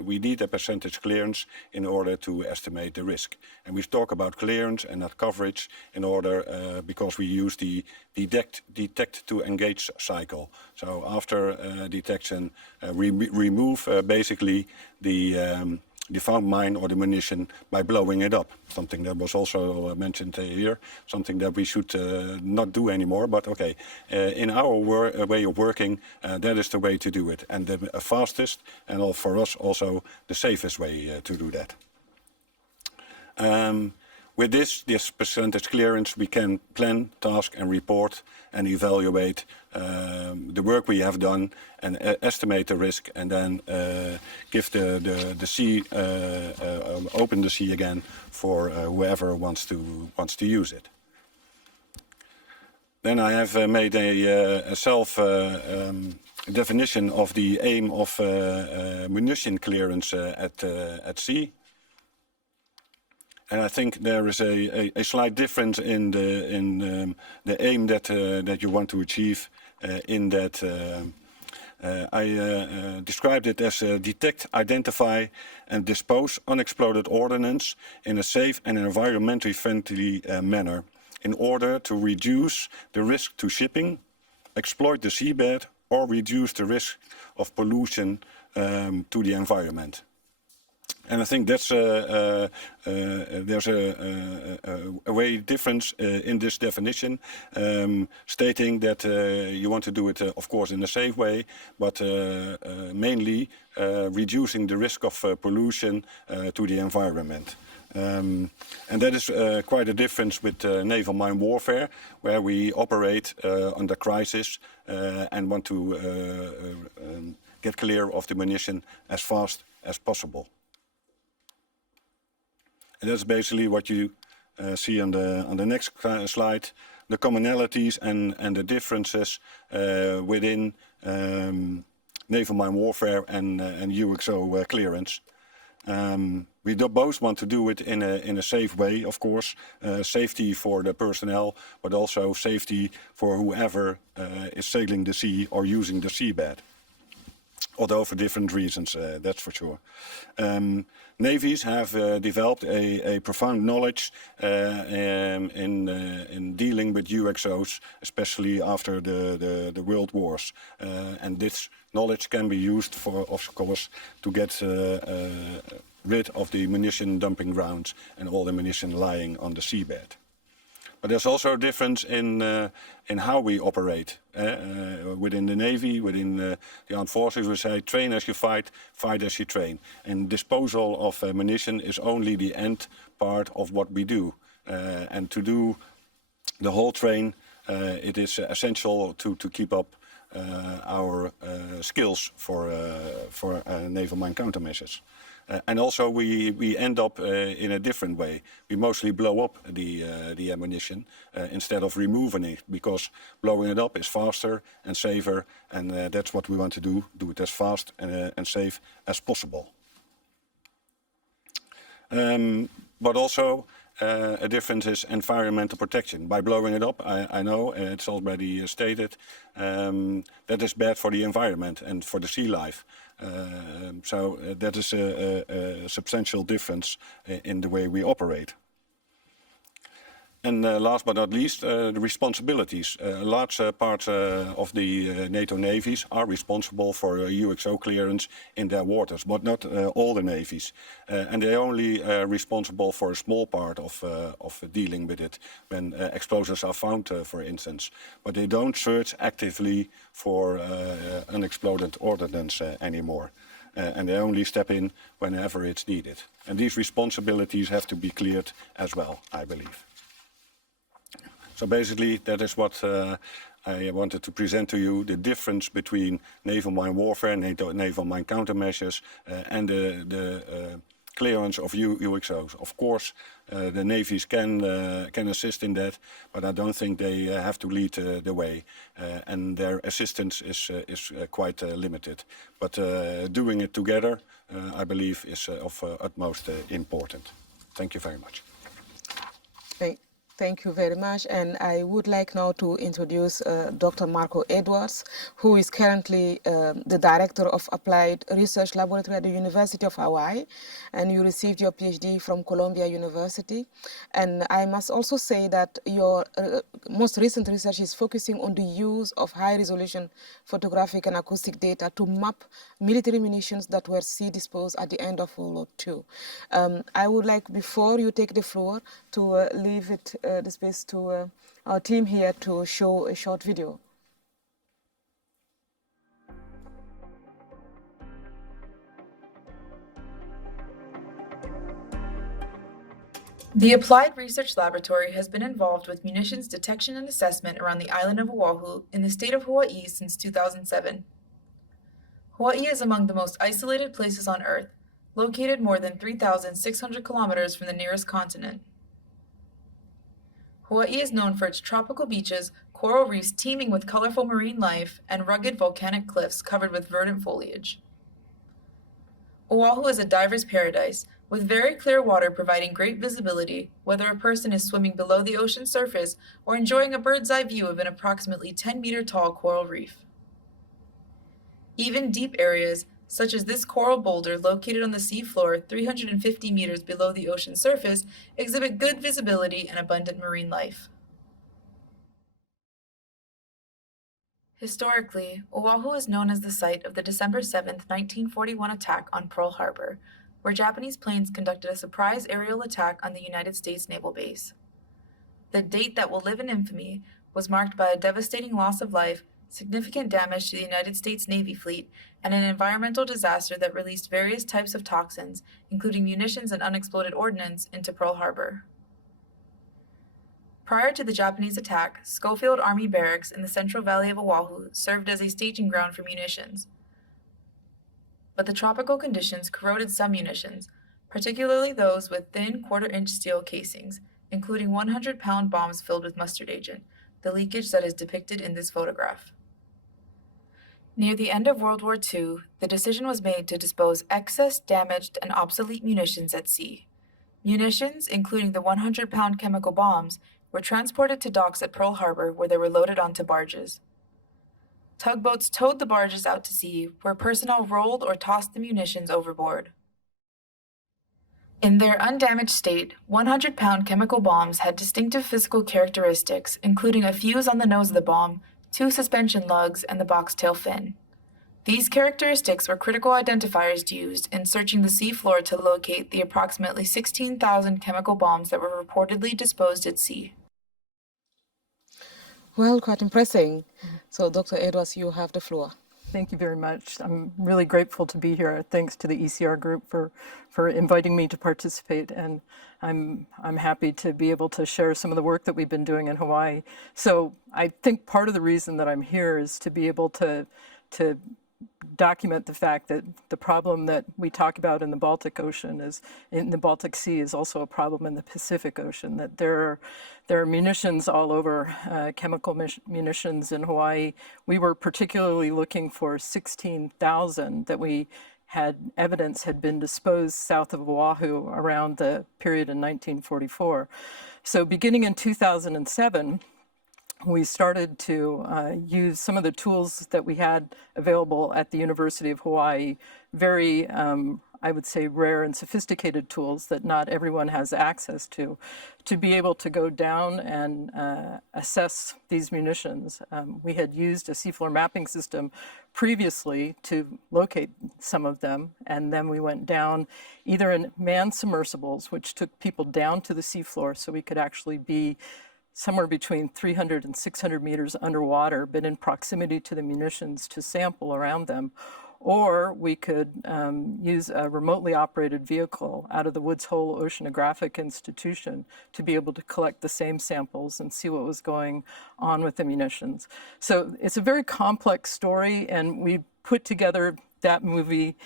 we need a percentage clearance in order to estimate the risk. And we talk about clearance and not coverage in order because we use the detect to engage cycle. So after detection, we remove basically the found mine or the munition by blowing it up. Something that was also mentioned here, something that we should not do anymore, but okay. In our way of working, that is the way to do it. And the fastest, and for us also the safest way to do that. With this percentage clearance, we can plan, task and report and evaluate the work we have done and estimate the risk, and then give the sea, open the sea again for whoever wants to use it. Then I have made a self definition of the aim of munition clearance at sea. And I think there is a slight difference in the aim that you want to achieve. In that I described it as detect, identify, and dispose unexploded ordnance in a safe and environmentally friendly manner, in order to reduce the risk to shipping, exploit the seabed, or reduce the risk of pollution to the environment. And I think that's there's a way difference in this definition, stating that you want to do it, of course, in a safe way, but mainly reducing the risk of pollution to the environment. And that is quite a difference with naval mine warfare, where we operate under crisis and want to get clear of the munition as fast as possible. And that's basically what you see on the next slide, the commonalities and the differences within naval mine warfare and UXO clearance. We both want to do it in a safe way, of course, safety for the personnel, but also safety for whoever is sailing the sea or using the seabed. Although for different reasons, that's for sure. Navies have developed a profound knowledge in dealing with UXOs, especially after the world wars. And this knowledge can be used, of course, to get rid of the munition dumping grounds and all the munition lying on the seabed. But there's also a difference in how we operate. Within the Navy, within the armed forces, we say train as you fight, fight as you train. And disposal of munition is only the end part of what we do. And to do the whole train, it is essential to keep up our skills for naval mine countermeasures. And also we end up in a different way. We mostly blow up the ammunition instead of removing it, because blowing it up is faster and safer, and that's what we want to do it as fast and safe as possible. But also a difference is environmental protection. By blowing it up, I know it's already stated, that is bad for the environment and for the sea life. So that is a substantial difference in the way we operate. And last but not least, the responsibilities. Large parts of the NATO navies are responsible for UXO clearance in their waters, but not all the navies. And they're only responsible for a small part of dealing with it when explosives are found, for instance. But they don't search actively for unexploded ordnance anymore. And they only step in whenever it's needed. And these responsibilities have to be cleared as well, I believe. So basically, that is what I wanted to present to you, the difference between naval mine warfare, naval mine countermeasures, and the clearance of UXOs. Of course, the navies can assist in that, but I don't think they have to lead the way, and their assistance is quite limited. But doing it together, I believe, is of utmost important. Thank you very much. Thank you very much, and I would like now to introduce Dr. Marco Edwards, who is currently the Director of Applied Research Laboratory at the University of Hawaii, and you received your PhD from Columbia University. And I must also say that your most recent research is focusing on the use of high-resolution photographic and acoustic data to map military munitions that were sea disposed at the end of World War II. I would like, before you take the floor, to leave it the space to our team here to show a short video. The Applied Research Laboratory has been involved with munitions detection and assessment around the island of Oahu in the state of Hawaii since 2007. Hawaii is among the most isolated places on Earth, located more than 3,600 kilometers from the nearest continent. Hawaii is known for its tropical beaches, coral reefs teeming with colorful marine life, and rugged volcanic cliffs covered with verdant foliage. Oahu is a diver's paradise, with very clear water providing great visibility, whether a person is swimming below the ocean surface or enjoying a bird's eye view of an approximately 10-meter-tall coral reef. Even deep areas, such as this coral boulder located on the seafloor 350 meters below the ocean surface, exhibit good visibility and abundant marine life. Historically, Oahu is known as the site of the December 7, 1941 attack on Pearl Harbor, where Japanese planes conducted a surprise aerial attack on the United States naval base. The date that will live in infamy was marked by a devastating loss of life, significant damage to the United States Navy fleet, and an environmental disaster that released various types of toxins, including munitions and unexploded ordnance, into Pearl Harbor. Prior to the Japanese attack, Schofield Army Barracks in the Central Valley of Oahu served as a staging ground for munitions. But the tropical conditions corroded some munitions, particularly those with thin quarter-inch steel casings, including 100-pound bombs filled with mustard agent, the leakage that is depicted in this photograph. Near the end of World War II, the decision was made to dispose excess, damaged, and obsolete munitions at sea. Munitions, including the 100-pound chemical bombs, were transported to docks at Pearl Harbor where they were loaded onto barges. Tugboats towed the barges out to sea, where personnel rolled or tossed the munitions overboard. In their undamaged state, 100-pound chemical bombs had distinctive physical characteristics, including a fuse on the nose of the bomb, 2 suspension lugs, and the box tail fin. These characteristics were critical identifiers used in searching the seafloor to locate the approximately 16,000 chemical bombs that were reportedly disposed at sea. Well, quite impressive. So, Dr. Edwards, you have the floor. Thank you very much. I'm really grateful to be here. Thanks to the ECR Group for inviting me to participate, and I'm happy to be able to share some of the work that we've been doing in Hawaii. So I think part of the reason that I'm here is to be able to document the fact that the problem that we talk about in the Baltic Ocean is in the Baltic Sea is also a problem in the Pacific Ocean, that there are munitions all over, chemical munitions in Hawaii. We were particularly looking for 16,000 that we had evidence had been disposed south of Oahu around the period in 1944. So beginning in 2007, we started to use some of the tools that we had available at the University of Hawaii, very, I would say, rare and sophisticated tools that not everyone has access to be able to go down and assess these munitions. We had used a seafloor mapping system previously to locate some of them, and then we went down either in manned submersibles, which took people down to the seafloor so we could actually be somewhere between 300 and 600 meters underwater, but in proximity to the munitions to sample around them. Or we could use a remotely operated vehicle out of the Woods Hole Oceanographic Institution to be able to collect the same samples and see what was going on with the munitions. So it's a very complex story, and we put together that movie.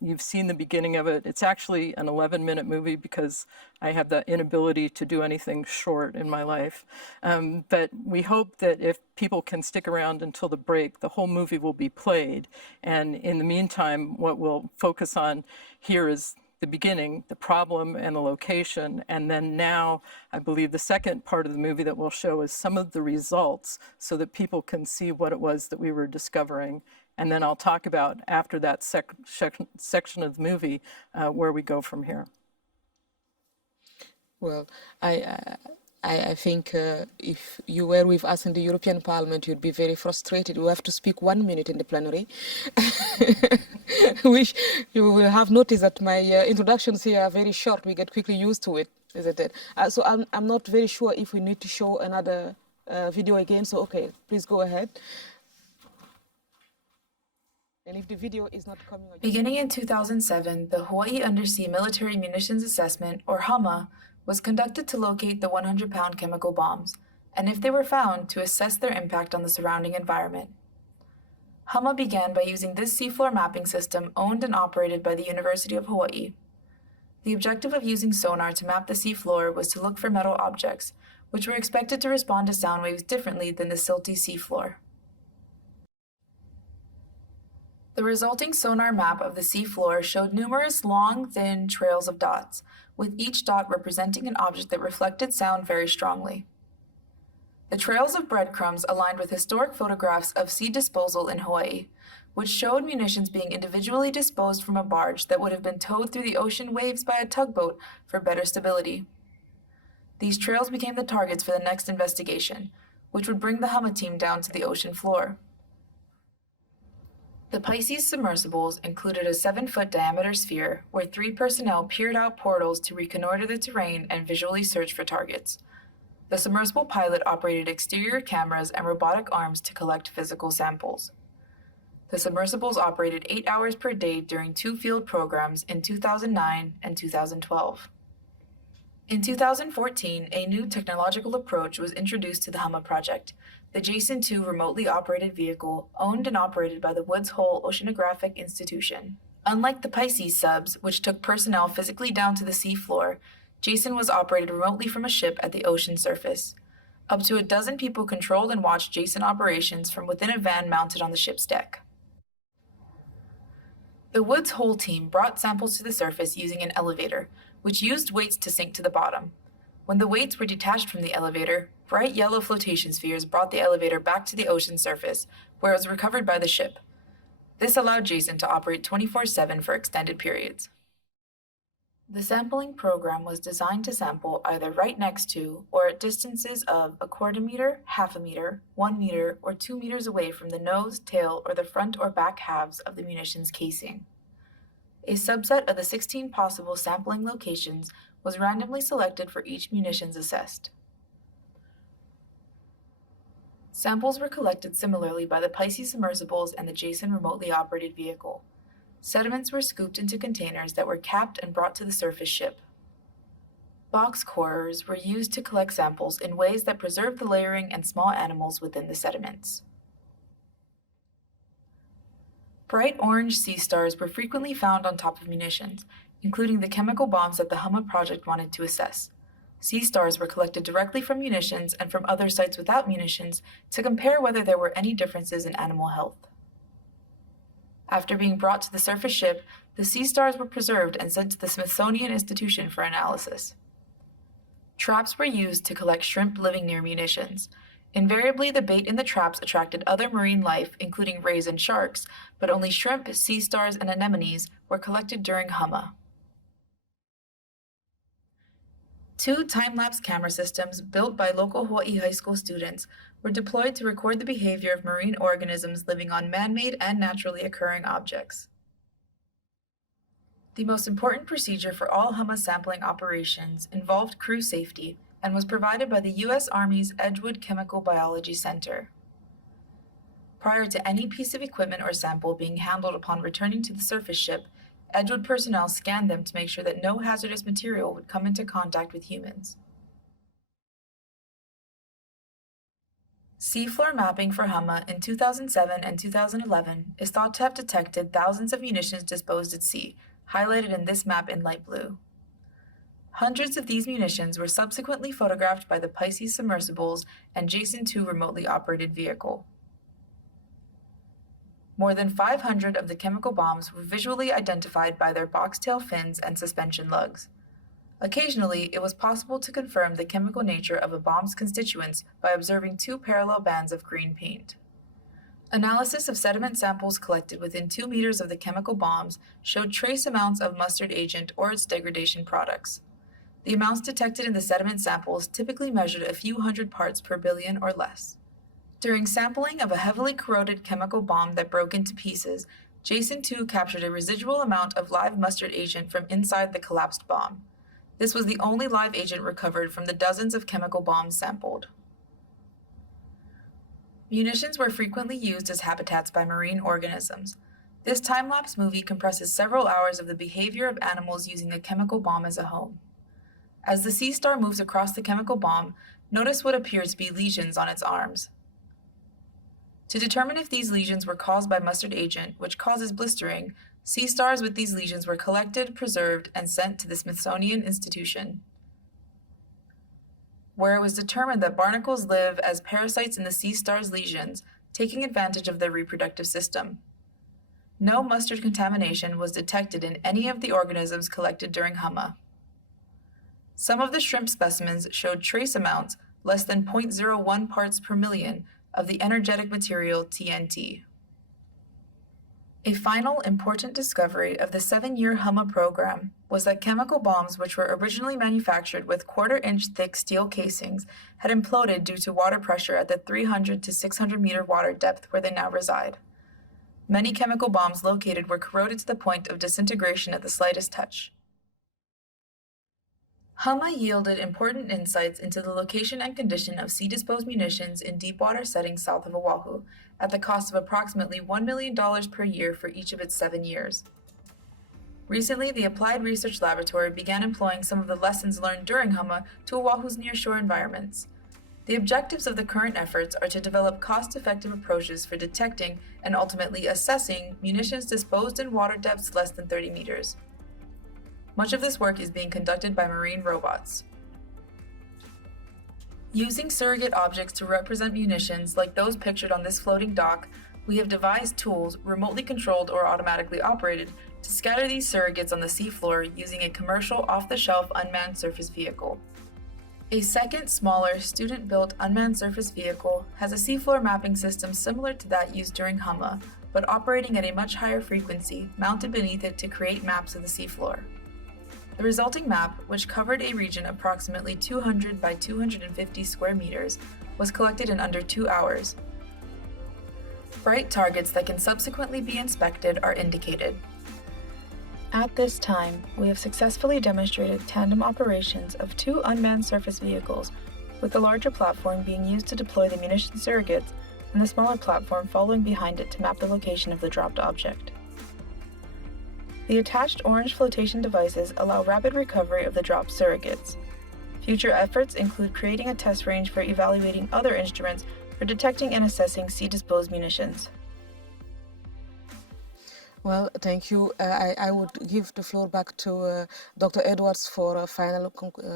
You've seen the beginning of it. It's actually an 11-minute movie because I have the inability to do anything short in my life. But we hope that if people can stick around until the break, the whole movie will be played. And in the meantime, what we'll focus on here is the beginning, the problem and the location. And then now, I believe the second part of the movie that we'll show is some of the results so that people can see what it was that we were discovering. And then I'll talk about, after that section of the movie, where we go from here. Well, I think if you were with us in the European Parliament, you'd be very frustrated. We have to speak 1 minute in the plenary, which you will have noticed that my introductions here are very short. We get quickly used to it, isn't it? So I'm not very sure if we need to show another video again. So, okay, please go ahead. And if the video is not coming again. Beginning in 2007, the Hawaii Undersea Military Munitions Assessment, or HUMA, was conducted to locate the 100-pound chemical bombs, and if they were found, to assess their impact on the surrounding environment. HUMA began by using this seafloor mapping system owned and operated by the University of Hawaii. The objective of using sonar to map the seafloor was to look for metal objects, which were expected to respond to sound waves differently than the silty seafloor. The resulting sonar map of the seafloor showed numerous long, thin trails of dots, with each dot representing an object that reflected sound very strongly. The trails of breadcrumbs aligned with historic photographs of sea disposal in Hawaii, which showed munitions being individually disposed from a barge that would have been towed through the ocean waves by a tugboat for better stability. These trails became the targets for the next investigation, which would bring the HUMA team down to the ocean floor. The Pisces submersibles included a 7-foot diameter sphere where 3 personnel peered out portals to reconnoiter the terrain and visually search for targets. The submersible pilot operated exterior cameras and robotic arms to collect physical samples. The submersibles operated 8 hours per day during 2 field programs in 2009 and 2012. In 2014, a new technological approach was introduced to the HUMA project, the Jason 2 remotely operated vehicle owned and operated by the Woods Hole Oceanographic Institution. Unlike the Pisces subs, which took personnel physically down to the seafloor, Jason was operated remotely from a ship at the ocean surface. Up to a dozen people controlled and watched Jason operations from within a van mounted on the ship's deck. The Woods Hole team brought samples to the surface using an elevator, which used weights to sink to the bottom. When the weights were detached from the elevator, bright yellow flotation spheres brought the elevator back to the ocean surface, where it was recovered by the ship. This allowed Jason to operate 24/7 for extended periods. The sampling program was designed to sample either right next to or at distances of 1/4 meter, 1/2 meter, 1 meter, or 2 meters away from the nose, tail, or the front or back halves of the munitions casing. A subset of the 16 possible sampling locations was randomly selected for each munitions assessed. Samples were collected similarly by the Pisces submersibles and the Jason remotely operated vehicle. Sediments were scooped into containers that were capped and brought to the surface ship. Box corers were used to collect samples in ways that preserved the layering and small animals within the sediments. Bright orange sea stars were frequently found on top of munitions, including the chemical bombs that the Humma project wanted to assess. Sea stars were collected directly from munitions and from other sites without munitions to compare whether there were any differences in animal health. After being brought to the surface ship, the sea stars were preserved and sent to the Smithsonian Institution for analysis. Traps were used to collect shrimp living near munitions. Invariably, the bait in the traps attracted other marine life, including rays and sharks, but only shrimp, sea stars, and anemones were collected during Humma. 2 time-lapse camera systems built by local Hawaii high school students were deployed to record the behavior of marine organisms living on man-made and naturally occurring objects. The most important procedure for all Humma sampling operations involved crew safety and was provided by the U.S. Army's Edgewood Chemical Biology Center. Prior to any piece of equipment or sample being handled upon returning to the surface ship, Edgewood personnel scanned them to make sure that no hazardous material would come into contact with humans. Seafloor mapping for Humma in 2007 and 2011 is thought to have detected thousands of munitions disposed at sea, highlighted in this map in light blue. Hundreds of these munitions were subsequently photographed by the Pisces submersibles and Jason II remotely operated vehicle. More than 500 of the chemical bombs were visually identified by their boxtail fins and suspension lugs. Occasionally, it was possible to confirm the chemical nature of a bomb's constituents by observing 2 parallel bands of green paint. Analysis of sediment samples collected within 2 meters of the chemical bombs showed trace amounts of mustard agent or its degradation products. The amounts detected in the sediment samples typically measured a few hundred parts per billion or less. During sampling of a heavily corroded chemical bomb that broke into pieces, Jason II captured a residual amount of live mustard agent from inside the collapsed bomb. This was the only live agent recovered from the dozens of chemical bombs sampled. Munitions were frequently used as habitats by marine organisms. This time-lapse movie compresses several hours of the behavior of animals using a chemical bomb as a home. As the sea star moves across the chemical bomb, notice what appears to be lesions on its arms. To determine if these lesions were caused by mustard agent, which causes blistering, sea stars with these lesions were collected, preserved, and sent to the Smithsonian Institution, where it was determined that barnacles live as parasites in the sea star's lesions, taking advantage of their reproductive system. No mustard contamination was detected in any of the organisms collected during Humma. Some of the shrimp specimens showed trace amounts, less than 0.01 parts per million, of the energetic material TNT. A final important discovery of the 7-year Humma program was that chemical bombs which were originally manufactured with 1/4-inch thick steel casings had imploded due to water pressure at the 300 to 600 meter water depth where they now reside. Many chemical bombs located were corroded to the point of disintegration at the slightest touch. Humma yielded important insights into the location and condition of sea-disposed munitions in deepwater settings south of Oahu, at the cost of approximately $1 million per year for each of its 7 years. Recently, the Applied Research Laboratory began employing some of the lessons learned during Humma to Oahu's nearshore environments. The objectives of the current efforts are to develop cost-effective approaches for detecting and ultimately assessing munitions disposed in water depths less than 30 meters. Much of this work is being conducted by marine robots. Using surrogate objects to represent munitions like those pictured on this floating dock, we have devised tools, remotely controlled or automatically operated, to scatter these surrogates on the seafloor using a commercial off-the-shelf unmanned surface vehicle. A second, smaller, student-built unmanned surface vehicle has a seafloor mapping system similar to that used during Humma, but operating at a much higher frequency, mounted beneath it to create maps of the seafloor. The resulting map, which covered a region approximately 200 by 250 square meters, was collected in under 2 hours. Bright targets that can subsequently be inspected are indicated. At this time, we have successfully demonstrated tandem operations of 2 unmanned surface vehicles, with the larger platform being used to deploy the munition surrogates and the smaller platform following behind it to map the location of the dropped object. The attached orange flotation devices allow rapid recovery of the dropped surrogates. Future efforts include creating a test range for evaluating other instruments for detecting and assessing sea-disposed munitions. Well, thank you. I would give the floor back to Dr. Edwards for final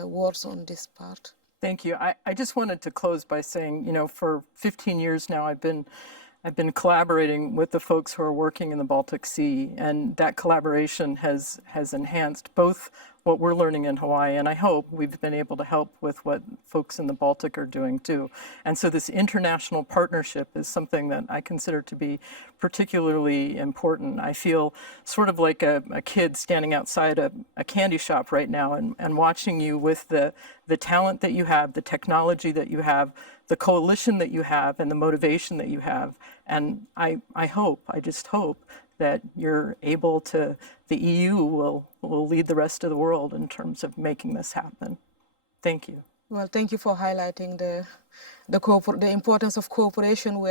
words on this part. Thank you. I just wanted to close by saying, you know, for 15 years now, I've been collaborating with the folks who are working in the Baltic Sea, and that collaboration has enhanced both what we're learning in Hawaii, and I hope we've been able to help with what folks in the Baltic are doing too. And so this international partnership is something that I consider to be particularly important. I feel sort of like a kid standing outside a candy shop right now and watching you with the talent that you have, the technology that you have, the coalition that you have, and the motivation that you have. And I just hope that you're able to, the EU will lead the rest of the world in terms of making this happen. Thank you. Well, thank you for highlighting the importance of cooperation. We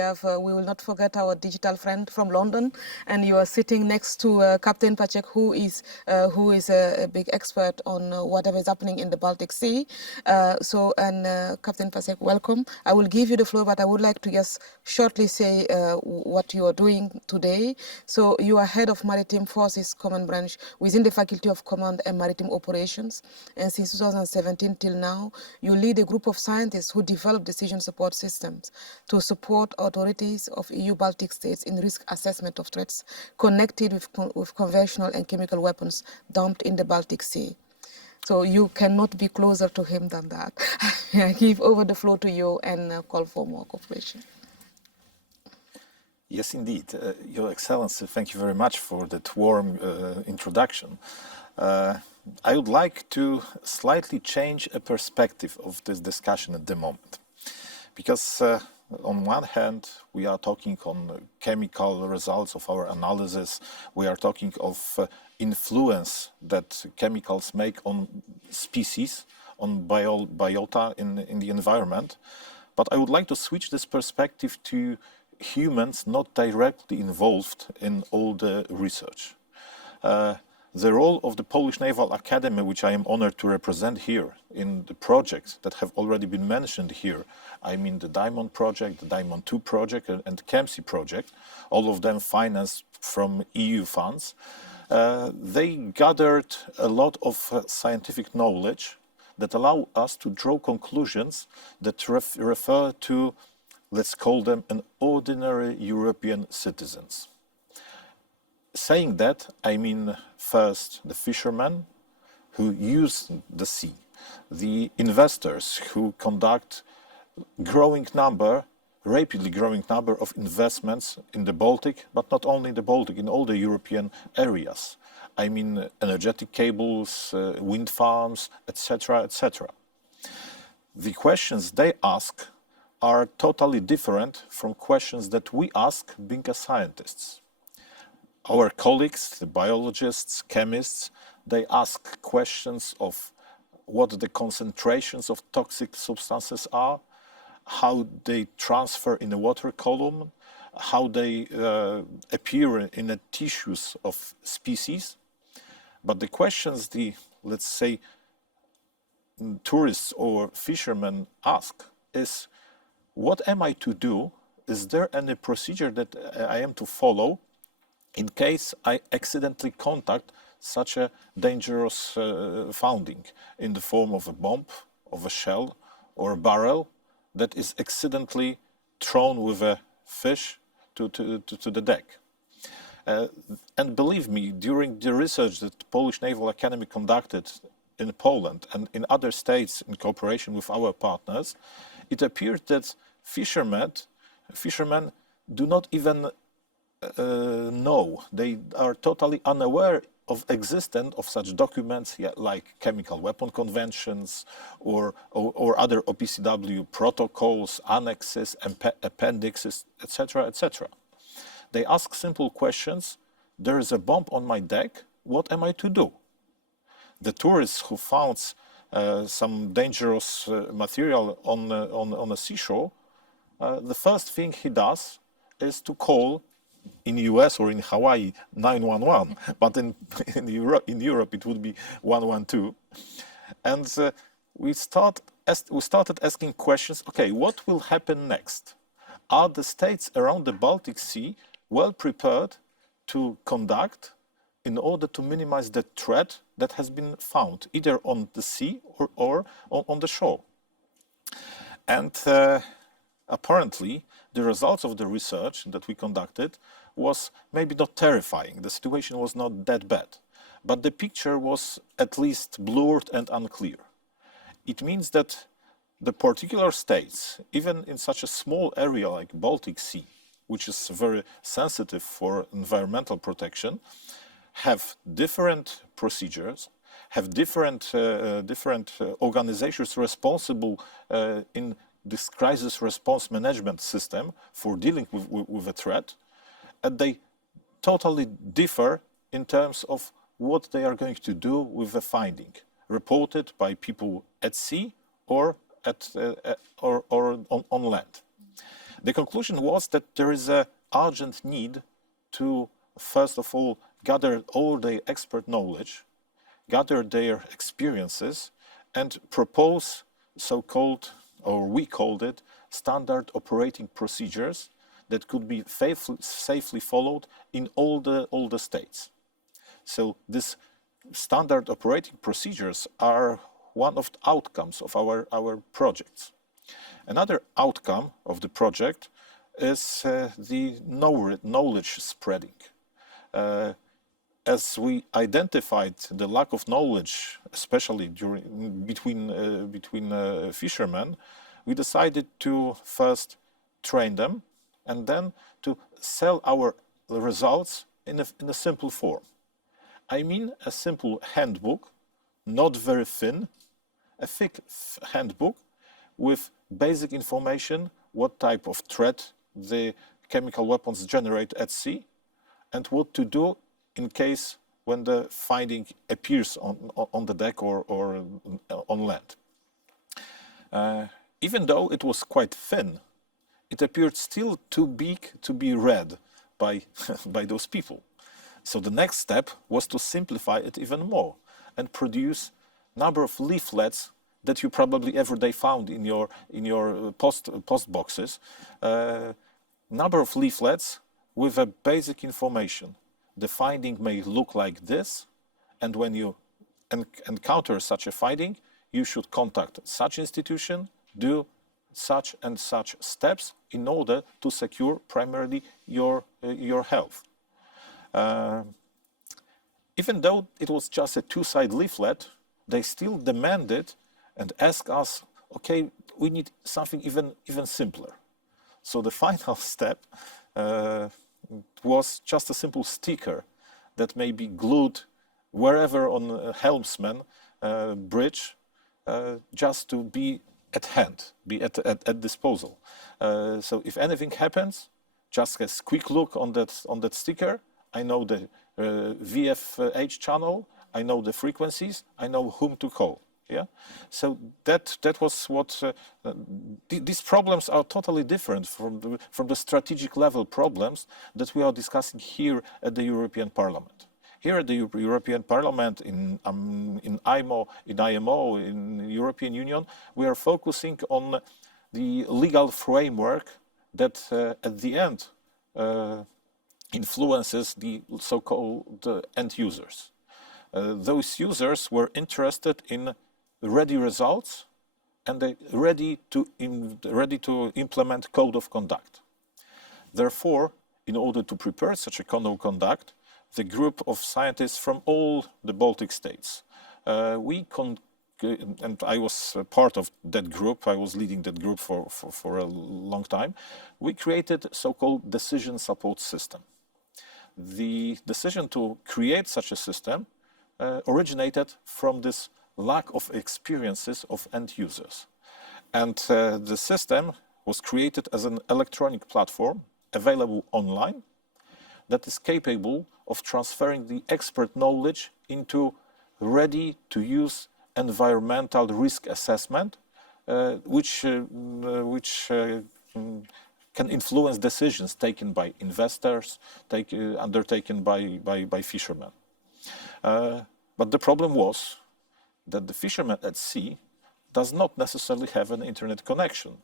will not forget our digital friend from London, and you are sitting next to Captain Pacek, who is a big expert on whatever is happening in the Baltic Sea. Captain Pacek, welcome. I will give you the floor, but I would like to just shortly say what you are doing today. So you are head of Maritime Forces Command Branch within the Faculty of Command and Maritime Operations, and since 2017 till now, you lead a group of scientists who develop decision support systems to support authorities of EU Baltic states in risk assessment of threats connected with conventional and chemical weapons dumped in the Baltic Sea. So you cannot be closer to him than that. I give over the floor to you and call for more cooperation. Yes, indeed. Your Excellency, thank you very much for that warm introduction. I would like to slightly change a perspective of this discussion at the moment. Because on one hand, we are talking on chemical results of our analysis. We are talking of influence that chemicals make on species, on biota in the environment. But I would like to switch this perspective to humans not directly involved in all the research. The role of the Polish Naval Academy, which I am honored to represent here in the projects that have already been mentioned here, I mean the Diamond project, the Diamond 2 project and the KEMSI project, all of them financed from EU funds, they gathered a lot of scientific knowledge that allow us to draw conclusions that refer to, let's call them, an ordinary European citizens. Saying that, I mean first the fishermen who use the sea, the investors who conduct rapidly growing number of investments in the Baltic, but not only in the Baltic, in all the European areas. I mean energetic cables, wind farms, etc., etc. The questions they ask are totally different from questions that we ask being a scientists. Our colleagues, the biologists, chemists, they ask questions of what the concentrations of toxic substances are, how they transfer in the water column, how they appear in the tissues of species. But the questions let's say, tourists or fishermen ask is, what am I to do? Is there any procedure that I am to follow in case I accidentally contact such a dangerous finding in the form of a bomb, of a shell or a barrel that is accidentally thrown with a fish to the deck? And believe me, during the research that the Polish Naval Academy conducted in Poland and in other states in cooperation with our partners, it appeared that fishermen do not even know. They are totally unaware of existence of such documents like chemical weapon conventions or other OPCW protocols, annexes, appendixes, etc., etc. They ask simple questions. There is a bomb on my deck. What am I to do? The tourists who found some dangerous material on a seashore, the first thing he does is to call, in US or in Hawaii, 911, but in Europe it would be 112. And we started asking questions, okay, what will happen next? Are the states around the Baltic Sea well prepared to conduct in order to minimize the threat that has been found, either on the sea or on the shore? And apparently, the results of the research that we conducted was maybe not terrifying. The situation was not that bad, but the picture was at least blurred and unclear. It means that the particular states, even in such a small area like Baltic Sea, which is very sensitive for environmental protection, have different procedures, have different organizations responsible in this crisis response management system for dealing with a threat, and they totally differ in terms of what they are going to do with the finding reported by people at sea or on land. The conclusion was that there is an urgent need to, first of all, gather all their expert knowledge, gather their experiences, and propose so-called, or we called it, standard operating procedures that could be safely followed in all the states. So these standard operating procedures are one of the outcomes of our projects. Another outcome of the project is the knowledge spreading. As we identified the lack of knowledge, especially between fishermen, we decided to first train them and then to sell our results in a simple form. I mean a simple handbook, not very thin, a thick handbook with basic information, what type of threat the chemical weapons generate at sea, and what to do in case when the finding appears on the deck or on land. Even though it was quite thin, it appeared still too big to be read by those people. So the next step was to simplify it even more and produce a number of leaflets that you probably every day found in your post boxes. Number of leaflets with a basic information. The finding may look like this, and when you encounter such a finding, you should contact such institution, do such and such steps in order to secure primarily your health. Even though it was just a two-side leaflet, they still demanded and asked us, okay, we need something even simpler. So the final step was just a simple sticker that may be glued wherever on a helmsman bridge, just to be at hand, be at disposal. So if anything happens, just a quick look on that sticker. I know the VFH channel, I know the frequencies, I know whom to call. Yeah, so that was what these problems are totally different from the strategic level problems that we are discussing here at the European Parliament. Here at the European Parliament, in IMO, in European Union, we are focusing on the legal framework that at the end influences the so-called end users. Those users were interested in ready results and they ready to implement code of conduct. Therefore, in order to prepare such a code of conduct, the group of scientists from all the Baltic states, and I was part of that group, I was leading that group for a long time, we created a so-called decision support system. The decision to create such a system originated from this lack of experiences of end users. And the system was created as an electronic platform available online that is capable of transferring the expert knowledge into ready-to-use environmental risk assessment, which can influence decisions taken by investors, undertaken by fishermen. But the problem was that the fishermen at sea does not necessarily have an internet connection.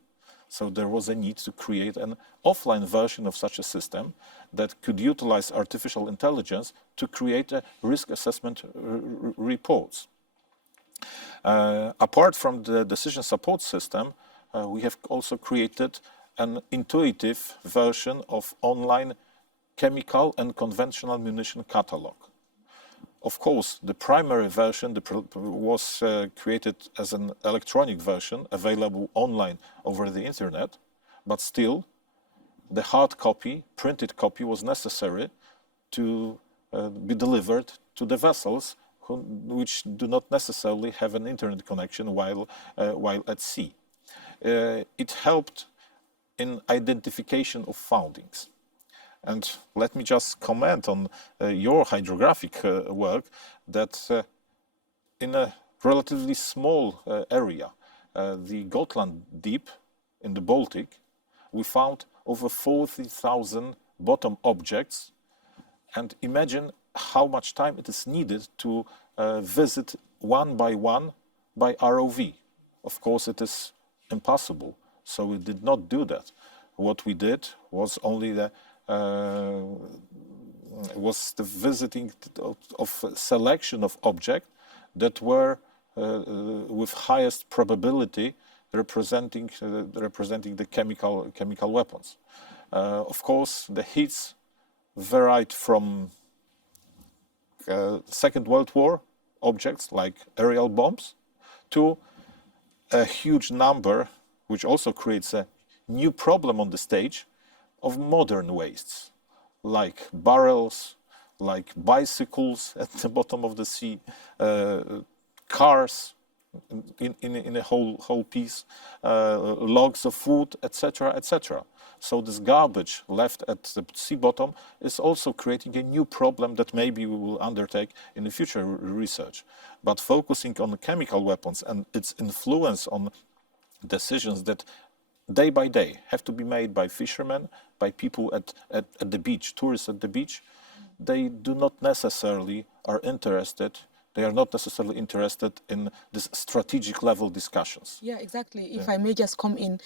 So there was a need to create an offline version of such a system that could utilize artificial intelligence to create a risk assessment reports. Apart from the decision support system, we have also created an intuitive version of online chemical and conventional munition catalog. Of course, the primary version was created as an electronic version available online over the internet, but still the hard copy, printed copy, was necessary to be delivered to the vessels which do not necessarily have an internet connection while at sea. It helped in identification of foundings. And let me just comment on your hydrographic work that in a relatively small area, the Gotland Deep in the Baltic, we found over 40,000 bottom objects. And imagine how much time it is needed to visit one by ROV. Of course, it is impossible, so we did not do that. What we did was only the visiting of selection of objects that were with highest probability representing the chemical weapons. Of course, the hits varied from Second World War objects like aerial bombs to a huge number, which also creates a new problem on the stage, of modern wastes, like barrels, like bicycles at the bottom of the sea, cars in a whole piece, logs of wood, etc., etc. So this garbage left at the sea bottom is also creating a new problem that maybe we will undertake in the future research. But focusing on chemical weapons and its influence on decisions that day by day have to be made by fishermen, by people at the beach, tourists at the beach, they do not necessarily are interested. They are not necessarily interested in this strategic level discussions. Yeah, exactly. If I may just come in,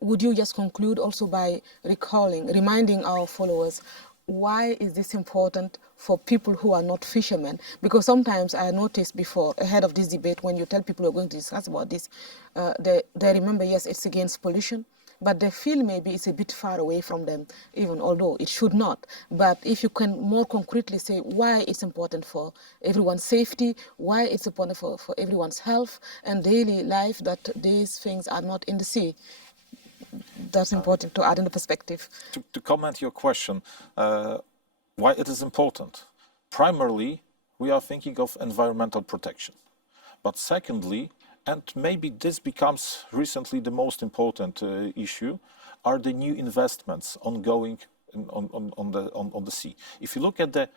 would you just conclude also by reminding our followers, why is this important for people who are not fishermen? Because sometimes I noticed before, ahead of this debate, when you tell people you're going to discuss about this, they remember, yes, it's against pollution, but they feel maybe it's a bit far away from them, even although it should not. But if you can more concretely say why it's important for everyone's safety, why it's important for everyone's health and daily life, that these things are not in the sea. That's important to add in the perspective. To comment your question, why it is important. Primarily, we are thinking of environmental protection. But secondly, and maybe this becomes recently the most important issue, are the new investments ongoing on the sea. If you look at the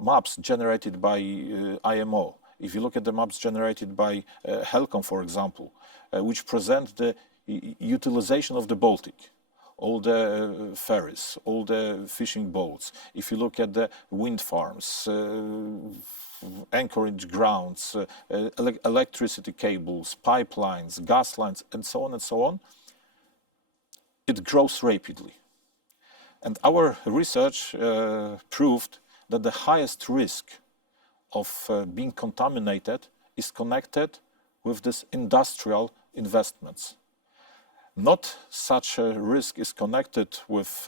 maps generated by IMO, if you look at the maps generated by Helcom, for example, which present the utilization of the Baltic, all the ferries, all the fishing boats, if you look at the wind farms, anchorage grounds, electricity cables, pipelines, gas lines, and so on, it grows rapidly. And our research proved that the highest risk of being contaminated is connected with this industrial investments. Not such a risk is connected with,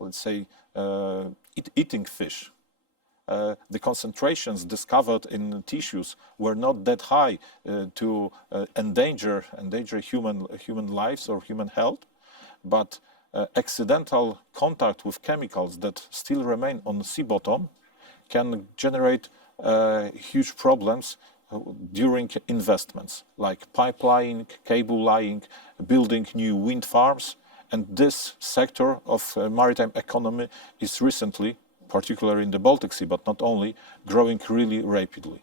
let's say, eating fish. The concentrations discovered in tissues were not that high to endanger human lives or human health, but accidental contact with chemicals that still remain on the sea bottom can generate huge problems during investments like pipeline, cable laying, building new wind farms. And this sector of maritime economy is recently, particularly in the Baltic Sea, but not only, growing really rapidly.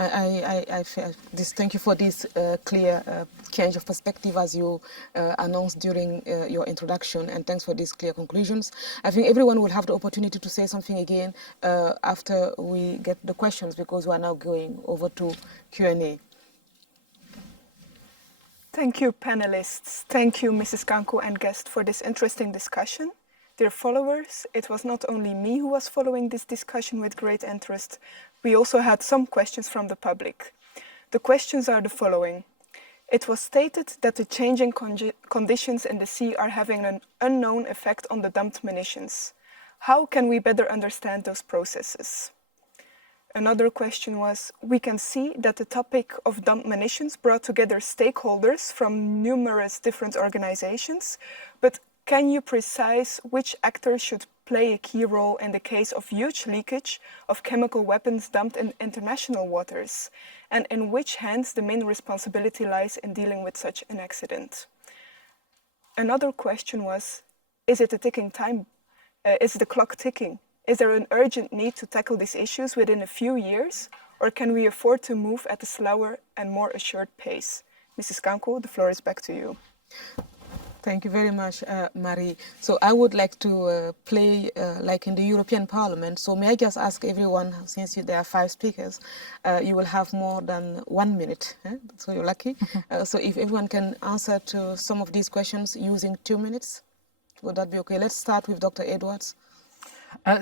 Thank you for this clear change of perspective as you announced during your introduction, and thanks for these clear conclusions. I think everyone will have the opportunity to say something again after we get the questions, because we are now going over to Q&A. Thank you, panelists. Thank you, Mrs. Kanko and guest, for this interesting discussion. Dear followers, it was not only me who was following this discussion with great interest. We also had some questions from the public. The questions are the following. It was stated that the changing conditions in the sea are having an unknown effect on the dumped munitions. How can we better understand those processes? Another question was, we can see that the topic of dumped munitions brought together stakeholders from numerous different organizations, but can you precise which actors should play a key role in the case of huge leakage of chemical weapons dumped in international waters, and in which hands the main responsibility lies in dealing with such an accident? Another question was, is it a ticking time? Is the clock ticking? Is there an urgent need to tackle these issues within a few years, or can we afford to move at a slower and more assured pace? Mrs. Kanko, the floor is back to you. Thank you very much, Marie. So I would like to play like in the European Parliament. So may I just ask everyone, since there are 5 speakers, you will have more than 1 minute. So you're lucky. So if everyone can answer to some of these questions using 2 minutes, would that be okay? Let's start with Dr. Edwards.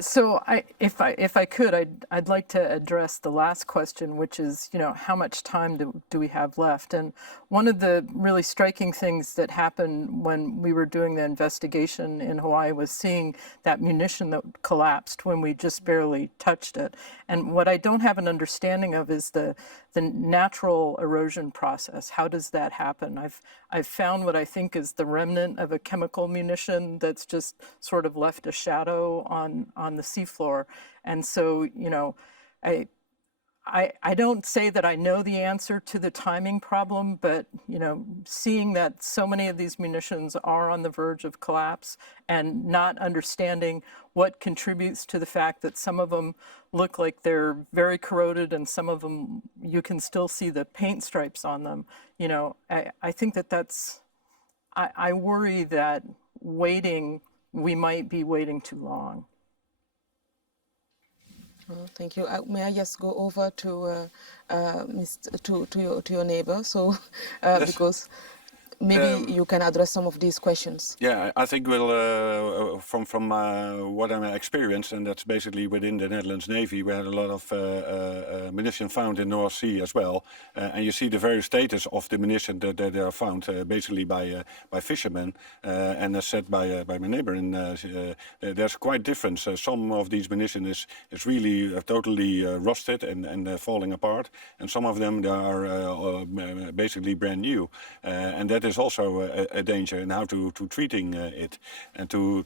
So if I could, I'd like to address the last question, which is, how much time do we have left? And one of the really striking things that happened when we were doing the investigation in Hawaii was seeing that munition that collapsed when we just barely touched it. And what I don't have an understanding of is the natural erosion process. How does that happen? I've found what I think is the remnant of a chemical munition that's just sort of left a shadow on the seafloor. And so, I don't say that I know the answer to the timing problem, but, seeing that so many of these munitions are on the verge of collapse and not understanding what contributes to the fact that some of them look like they're very corroded and some of them you can still see the paint stripes on them. I think I worry that we might be waiting too long. Oh, thank you. May I just go over to your neighbor, so Yes. because maybe you can address some of these questions. Yeah, I think from what I experienced, and that's basically within the Netherlands Navy, we had a lot of munition found in North Sea as well, and you see the various status of the munition that they are found basically by fishermen, and as said by my neighbor, there's quite difference. Some of these munition is really totally rusted and falling apart, and some of them they are basically brand new, and that is also a danger in how to treating it, and to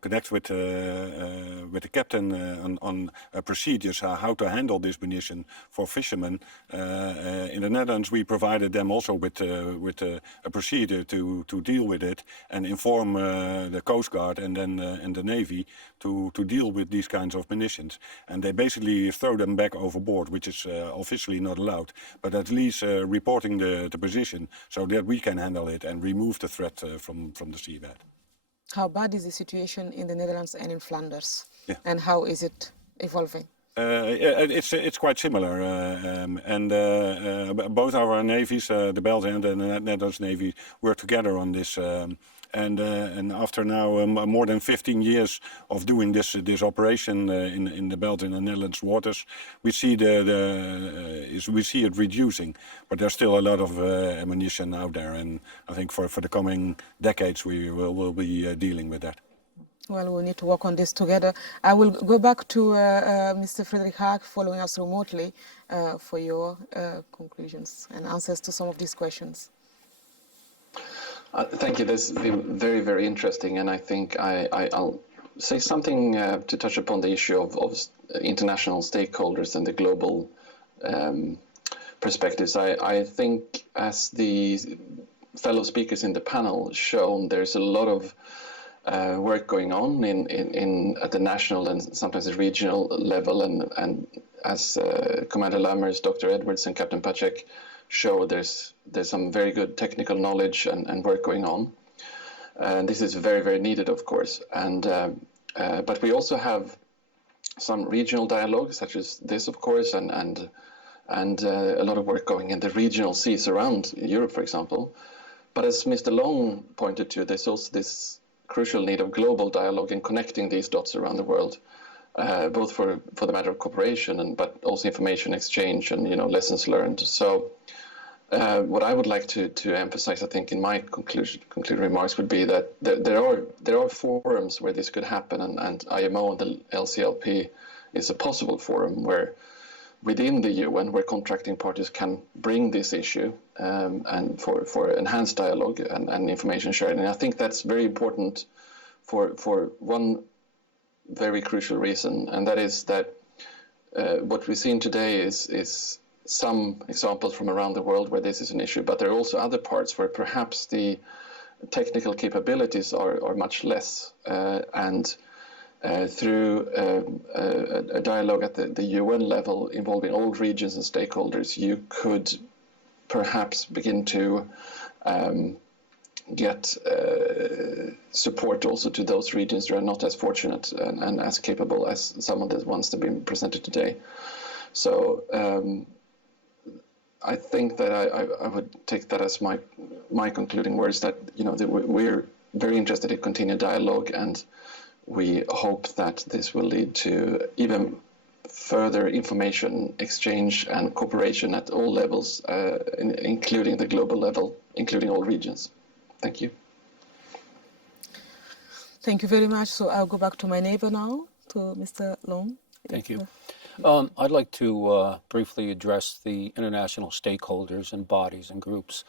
connect with the captain on procedures how to handle this munition for fishermen. In the Netherlands, we provided them also with a procedure to deal with it and inform the Coast Guard and then and the Navy to deal with these kinds of munitions. And they basically throw them back overboard, which is officially not allowed, but at least reporting the position so that we can handle it and remove the threat from the seabed. How bad is the situation in the Netherlands and in Flanders? Yeah. And how is it evolving? It's quite similar, and both our navies, the Belgian and the Netherlands Navy, work together on this. And after now more than 15 years of doing this operation in the Belgian and Netherlands waters, we see we see it reducing, but there's still a lot of ammunition out there, and I think for the coming decades we will be dealing with that. Well, we'll need to work on this together. I will go back to Mr. Frederik Haag, following us remotely, for your conclusions and answers to some of these questions. Thank you. That's been very, very interesting, and I think I'll say something to touch upon the issue of international stakeholders and the global perspectives. I think, as the fellow speakers in the panel shown, there's a lot of work going on at the national and sometimes the regional level, and as Commander Lammers, Dr. Edwards, and Captain Pacek show, there's some very good technical knowledge and work going on, and this is very, very needed, of course. And but we also have some regional dialogue, such as this, of course, and a lot of work going in the regional seas around Europe, for example. But as Mr. Long pointed to, there's also this crucial need of global dialogue and connecting these dots around the world, both for the matter of cooperation but also information exchange and lessons learned. So what I would like to emphasize, I think, in my concluding remarks would be that there are forums where this could happen, and IMO and the LCLP is a possible forum where within the UN, where contracting parties can bring this issue and for enhanced dialogue and information sharing. And I think that's very important for one very crucial reason, and that is that what we're seeing today is some examples from around the world where this is an issue, but there are also other parts where perhaps the technical capabilities are much less, and through a dialogue at the UN level involving all regions and stakeholders, you could perhaps begin to get support also to those regions that are not as fortunate and as capable as some of the ones that have been presented today. So I think that I would take that as my concluding words, that that we're very interested in continued dialogue, and we hope that this will lead to even further information exchange and cooperation at all levels, including the global level, including all regions. Thank you. Thank you very much. So I'll go back to my neighbor now, to Mr. Long. Thank you. I'd like to briefly address the international stakeholders and bodies and groups.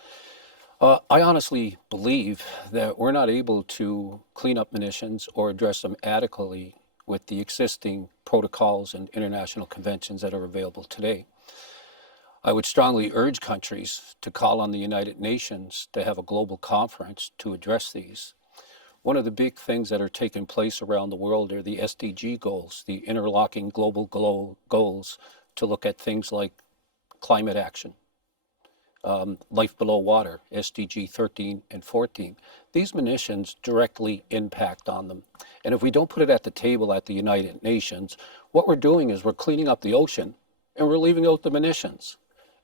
I honestly believe that we're not able to clean up munitions or address them adequately with the existing protocols and international conventions that are available today. I would strongly urge countries to call on the United Nations to have a global conference to address these. One of the big things that are taking place around the world are the SDG goals, the interlocking global goals to look at things like climate action, life below water, SDG 13 and 14. These munitions directly impact on them. And if we don't put it at the table at the United Nations, what we're doing is we're cleaning up the ocean and we're leaving out the munitions.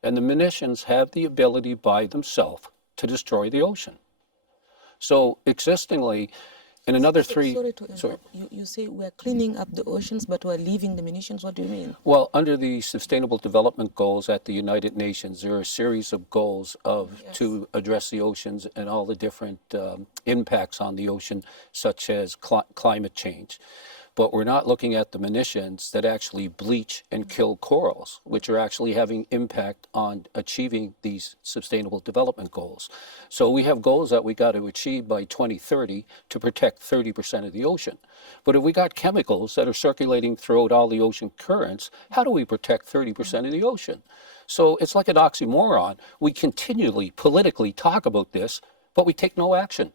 And the munitions have the ability by themselves to destroy the ocean. So existingly, in another three... Sorry to interrupt. You say we're cleaning up the oceans, but we're leaving the munitions. What do you mean? Well, under the Sustainable Development Goals at the United Nations, there are a series of goals to address the oceans and all the different impacts on the ocean, such as climate change. But we're not looking at the munitions that actually bleach and kill corals, which are actually having impact on achieving these Sustainable Development Goals. So we have goals that we got to achieve by 2030 to protect 30% of the ocean. But if we got chemicals that are circulating throughout all the ocean currents, how do we protect 30% of the ocean? So it's like an oxymoron. We continually politically talk about this, but we take no action.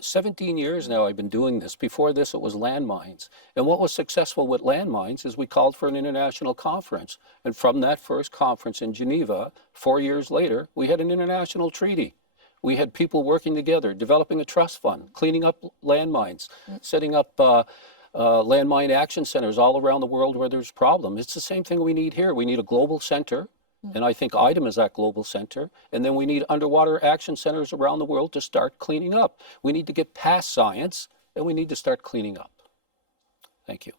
17 years now I've been doing this. Before this, it was landmines. And what was successful with landmines is we called for an international conference. And from that first conference in Geneva, 4 years later, we had an international treaty. We had people working together, developing a trust fund, cleaning up landmines, setting up landmine action centers all around the world where there's problems. It's the same thing we need here. We need a global center. And I think ITEM is that global center. And then we need underwater action centers around the world to start cleaning up. We need to get past science, and we need to start cleaning up. Thank you.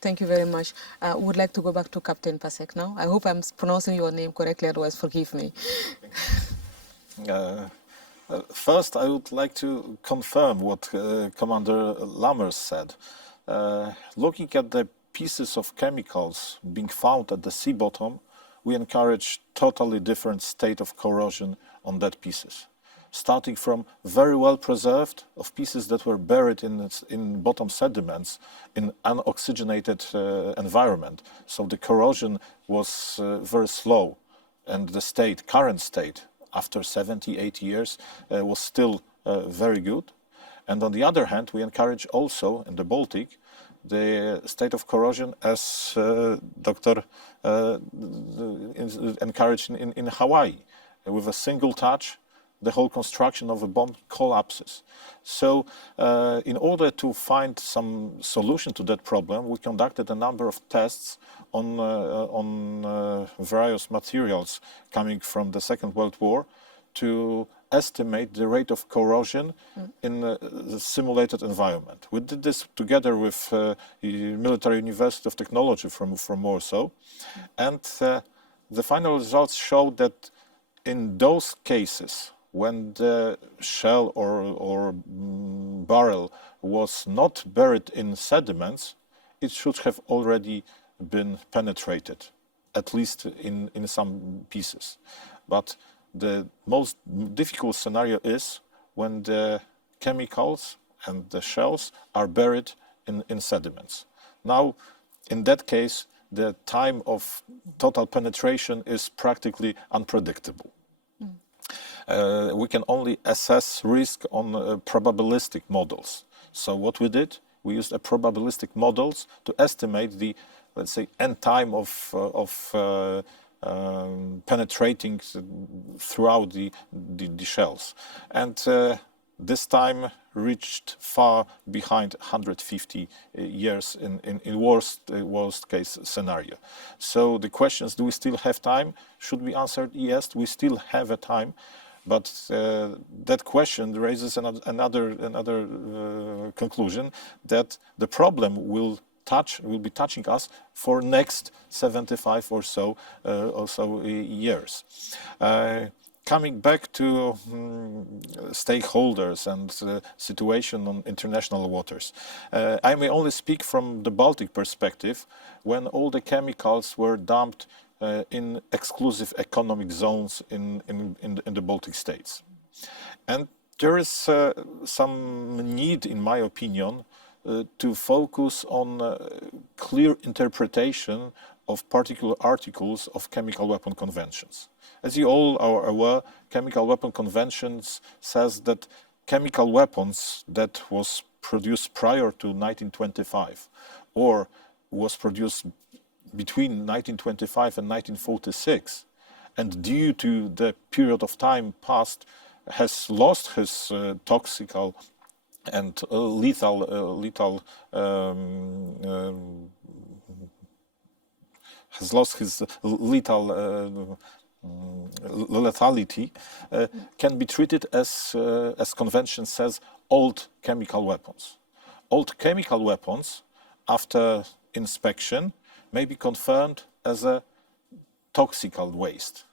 Thank you very much. I would like to go back to Captain Pacek now. I hope I'm pronouncing your name correctly, otherwise forgive me. First, I would like to confirm what Commander Lammers said. Looking at the pieces of chemicals being found at the sea bottom, we encourage totally different state of corrosion on that pieces. Starting from very well preserved of pieces that were buried in bottom sediments in unoxygenated environment. So the corrosion was very slow, and the current state, after 70, 80 years, was still very good. And on the other hand, we encourage also in the Baltic the state of corrosion as Dr. Encouraged in Hawaii. With a single touch, the whole construction of a bomb collapses. So in order to find some solution to that problem, we conducted a number of tests on various materials coming from the Second World War to estimate the rate of corrosion in the simulated environment. We did this together with the Military University of Technology from Warsaw, and the final results showed that in those cases when the shell or barrel was not buried in sediments, it should have already been penetrated, at least in some pieces. But the most difficult scenario is when the chemicals and the shells are buried in sediments. Now, in that case, the time of total penetration is practically unpredictable. We can only assess risk on probabilistic models. So what we did, we used a probabilistic models to estimate the, let's say, end time of penetrating throughout the shells. And this time reached far behind 150 years in worst case scenario. So the questions, do we still have time, should be answered yes, we still have a time. But that question raises another conclusion, that the problem will be touching us for next 75 or so years. Coming back to stakeholders and situation on international waters, I may only speak from the Baltic perspective, when all the chemicals were dumped in exclusive economic zones in the Baltic states. And there is some need, in my opinion, to focus on clear interpretation of particular articles of chemical weapon conventions. As you all are aware, chemical weapon conventions says that chemical weapons that was produced prior to 1925 or was produced between 1925 and 1946, and due to the period of time passed, has lost his toxical and has lost his lethal lethality, can be treated as convention says, old chemical weapons. Old chemical weapons, after inspection, may be confirmed as a toxical waste.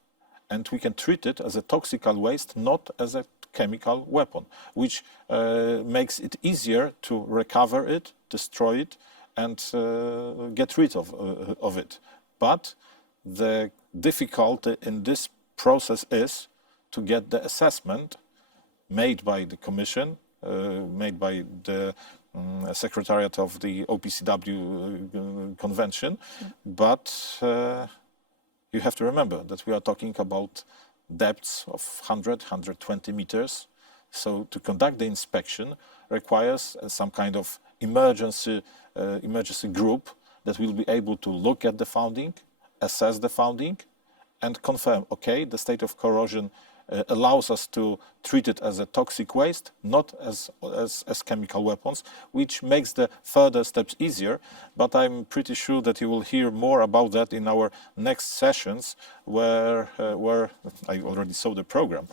And we can treat it as a toxical waste, not as a chemical weapon, which makes it easier to recover it, destroy it, and get rid of it. But the difficulty in this process is to get the assessment made by the Commission, made by the Secretariat of the OPCW Convention, but you have to remember that we are talking about depths of 100, 120 meters. So to conduct the inspection requires some kind of emergency group that will be able to look at the founding, assess the founding, and confirm, okay, the state of corrosion allows us to treat it as a toxic waste, not as chemical weapons, which makes the further steps easier. But I'm pretty sure that you will hear more about that in our next sessions, where I already saw the program.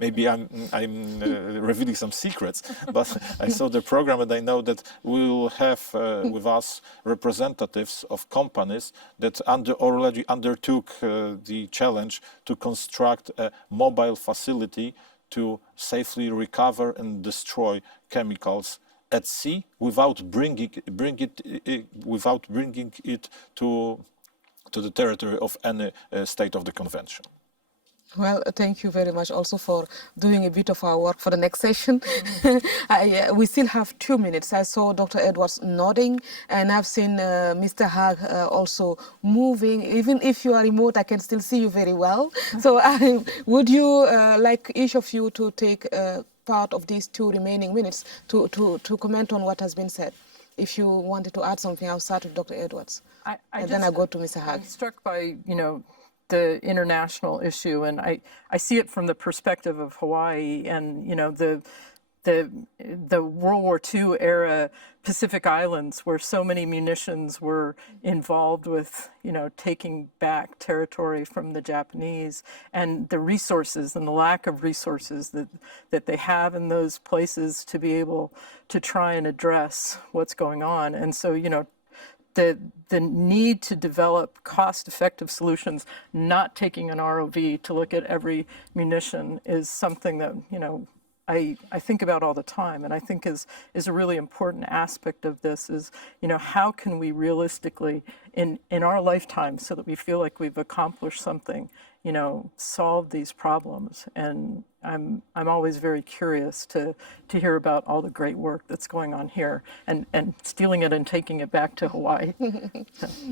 maybe I'm revealing some secrets, but I saw the program, and I know that we will have with us representatives of companies that already undertook the challenge to construct a mobile facility to safely recover and destroy chemicals at sea without bringing it to the territory of any state of the convention. Well, thank you very much also for doing a bit of our work for the next session. We still have 2 minutes. I saw Dr. Edwards nodding, and I've seen Mr. Haag also moving. Even if you are remote, I can still see you very well. So would you like each of you to take part of these 2 remaining minutes to comment on what has been said. If you wanted to add something, I'll start with Dr. Edwards. Then I go to Mr. Hague. I'm struck by, the international issue, and I see it from the perspective of Hawaii and, the World War II era Pacific Islands, where so many munitions were involved with, taking back territory from the Japanese, and the resources and the lack of resources that they have in those places to be able to try and address what's going on. And so, the need to develop cost-effective solutions, not taking an ROV to look at every munition, is something that, I think about all the time, and I think is a really important aspect of this is, how can we realistically, in our lifetime, so that we feel like we've accomplished something, solve these problems. And I'm always very curious to hear about all the great work that's going on here and stealing it and taking it back to Hawaii.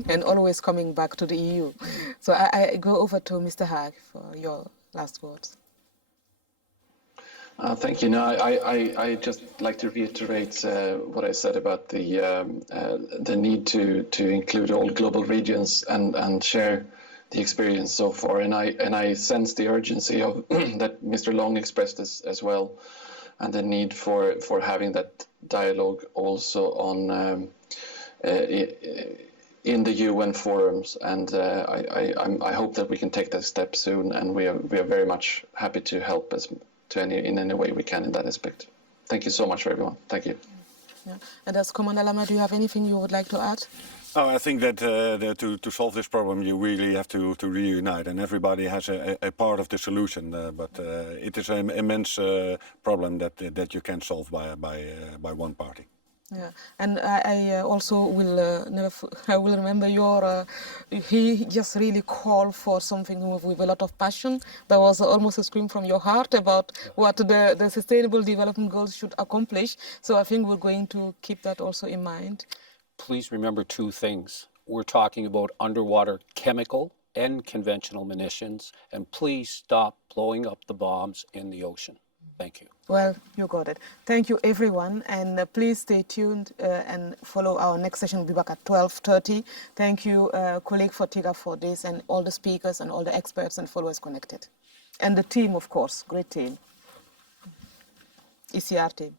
And always coming back to the EU. So I go over to Mr. Hague for your last words. Thank you. No, I just like to reiterate what I said about the need to include all global regions and share the experience so far. And I sense the urgency of that Mr. Long expressed as well, and the need for having that dialogue also on in the UN forums. And I hope that we can take that step soon. And we are very much happy to help in any way we can in that aspect. Thank you so much for everyone. Thank you. Yeah. And as Commander Lama, do you have anything you would like to add? Oh, I think that to solve this problem, you really have to reunite, and everybody has a part of the solution. But it is an immense problem that you can solve by one party. Yeah, and I also will I will remember your. He just really called for something with a lot of passion. There was almost a scream from your heart about what the Sustainable Development Goals should accomplish. So I think we're going to keep that also in mind. Please remember 2 things. We're talking about underwater chemical and conventional munitions, and please stop blowing up the bombs in the ocean. Thank you. Well, you got it. Thank you, everyone, and please stay tuned and follow our next session. We'll be back at 12:30. Thank you, colleague Fotiga, for this, and all the speakers and all the experts and followers connected. And the team, of course, great team. ECR team.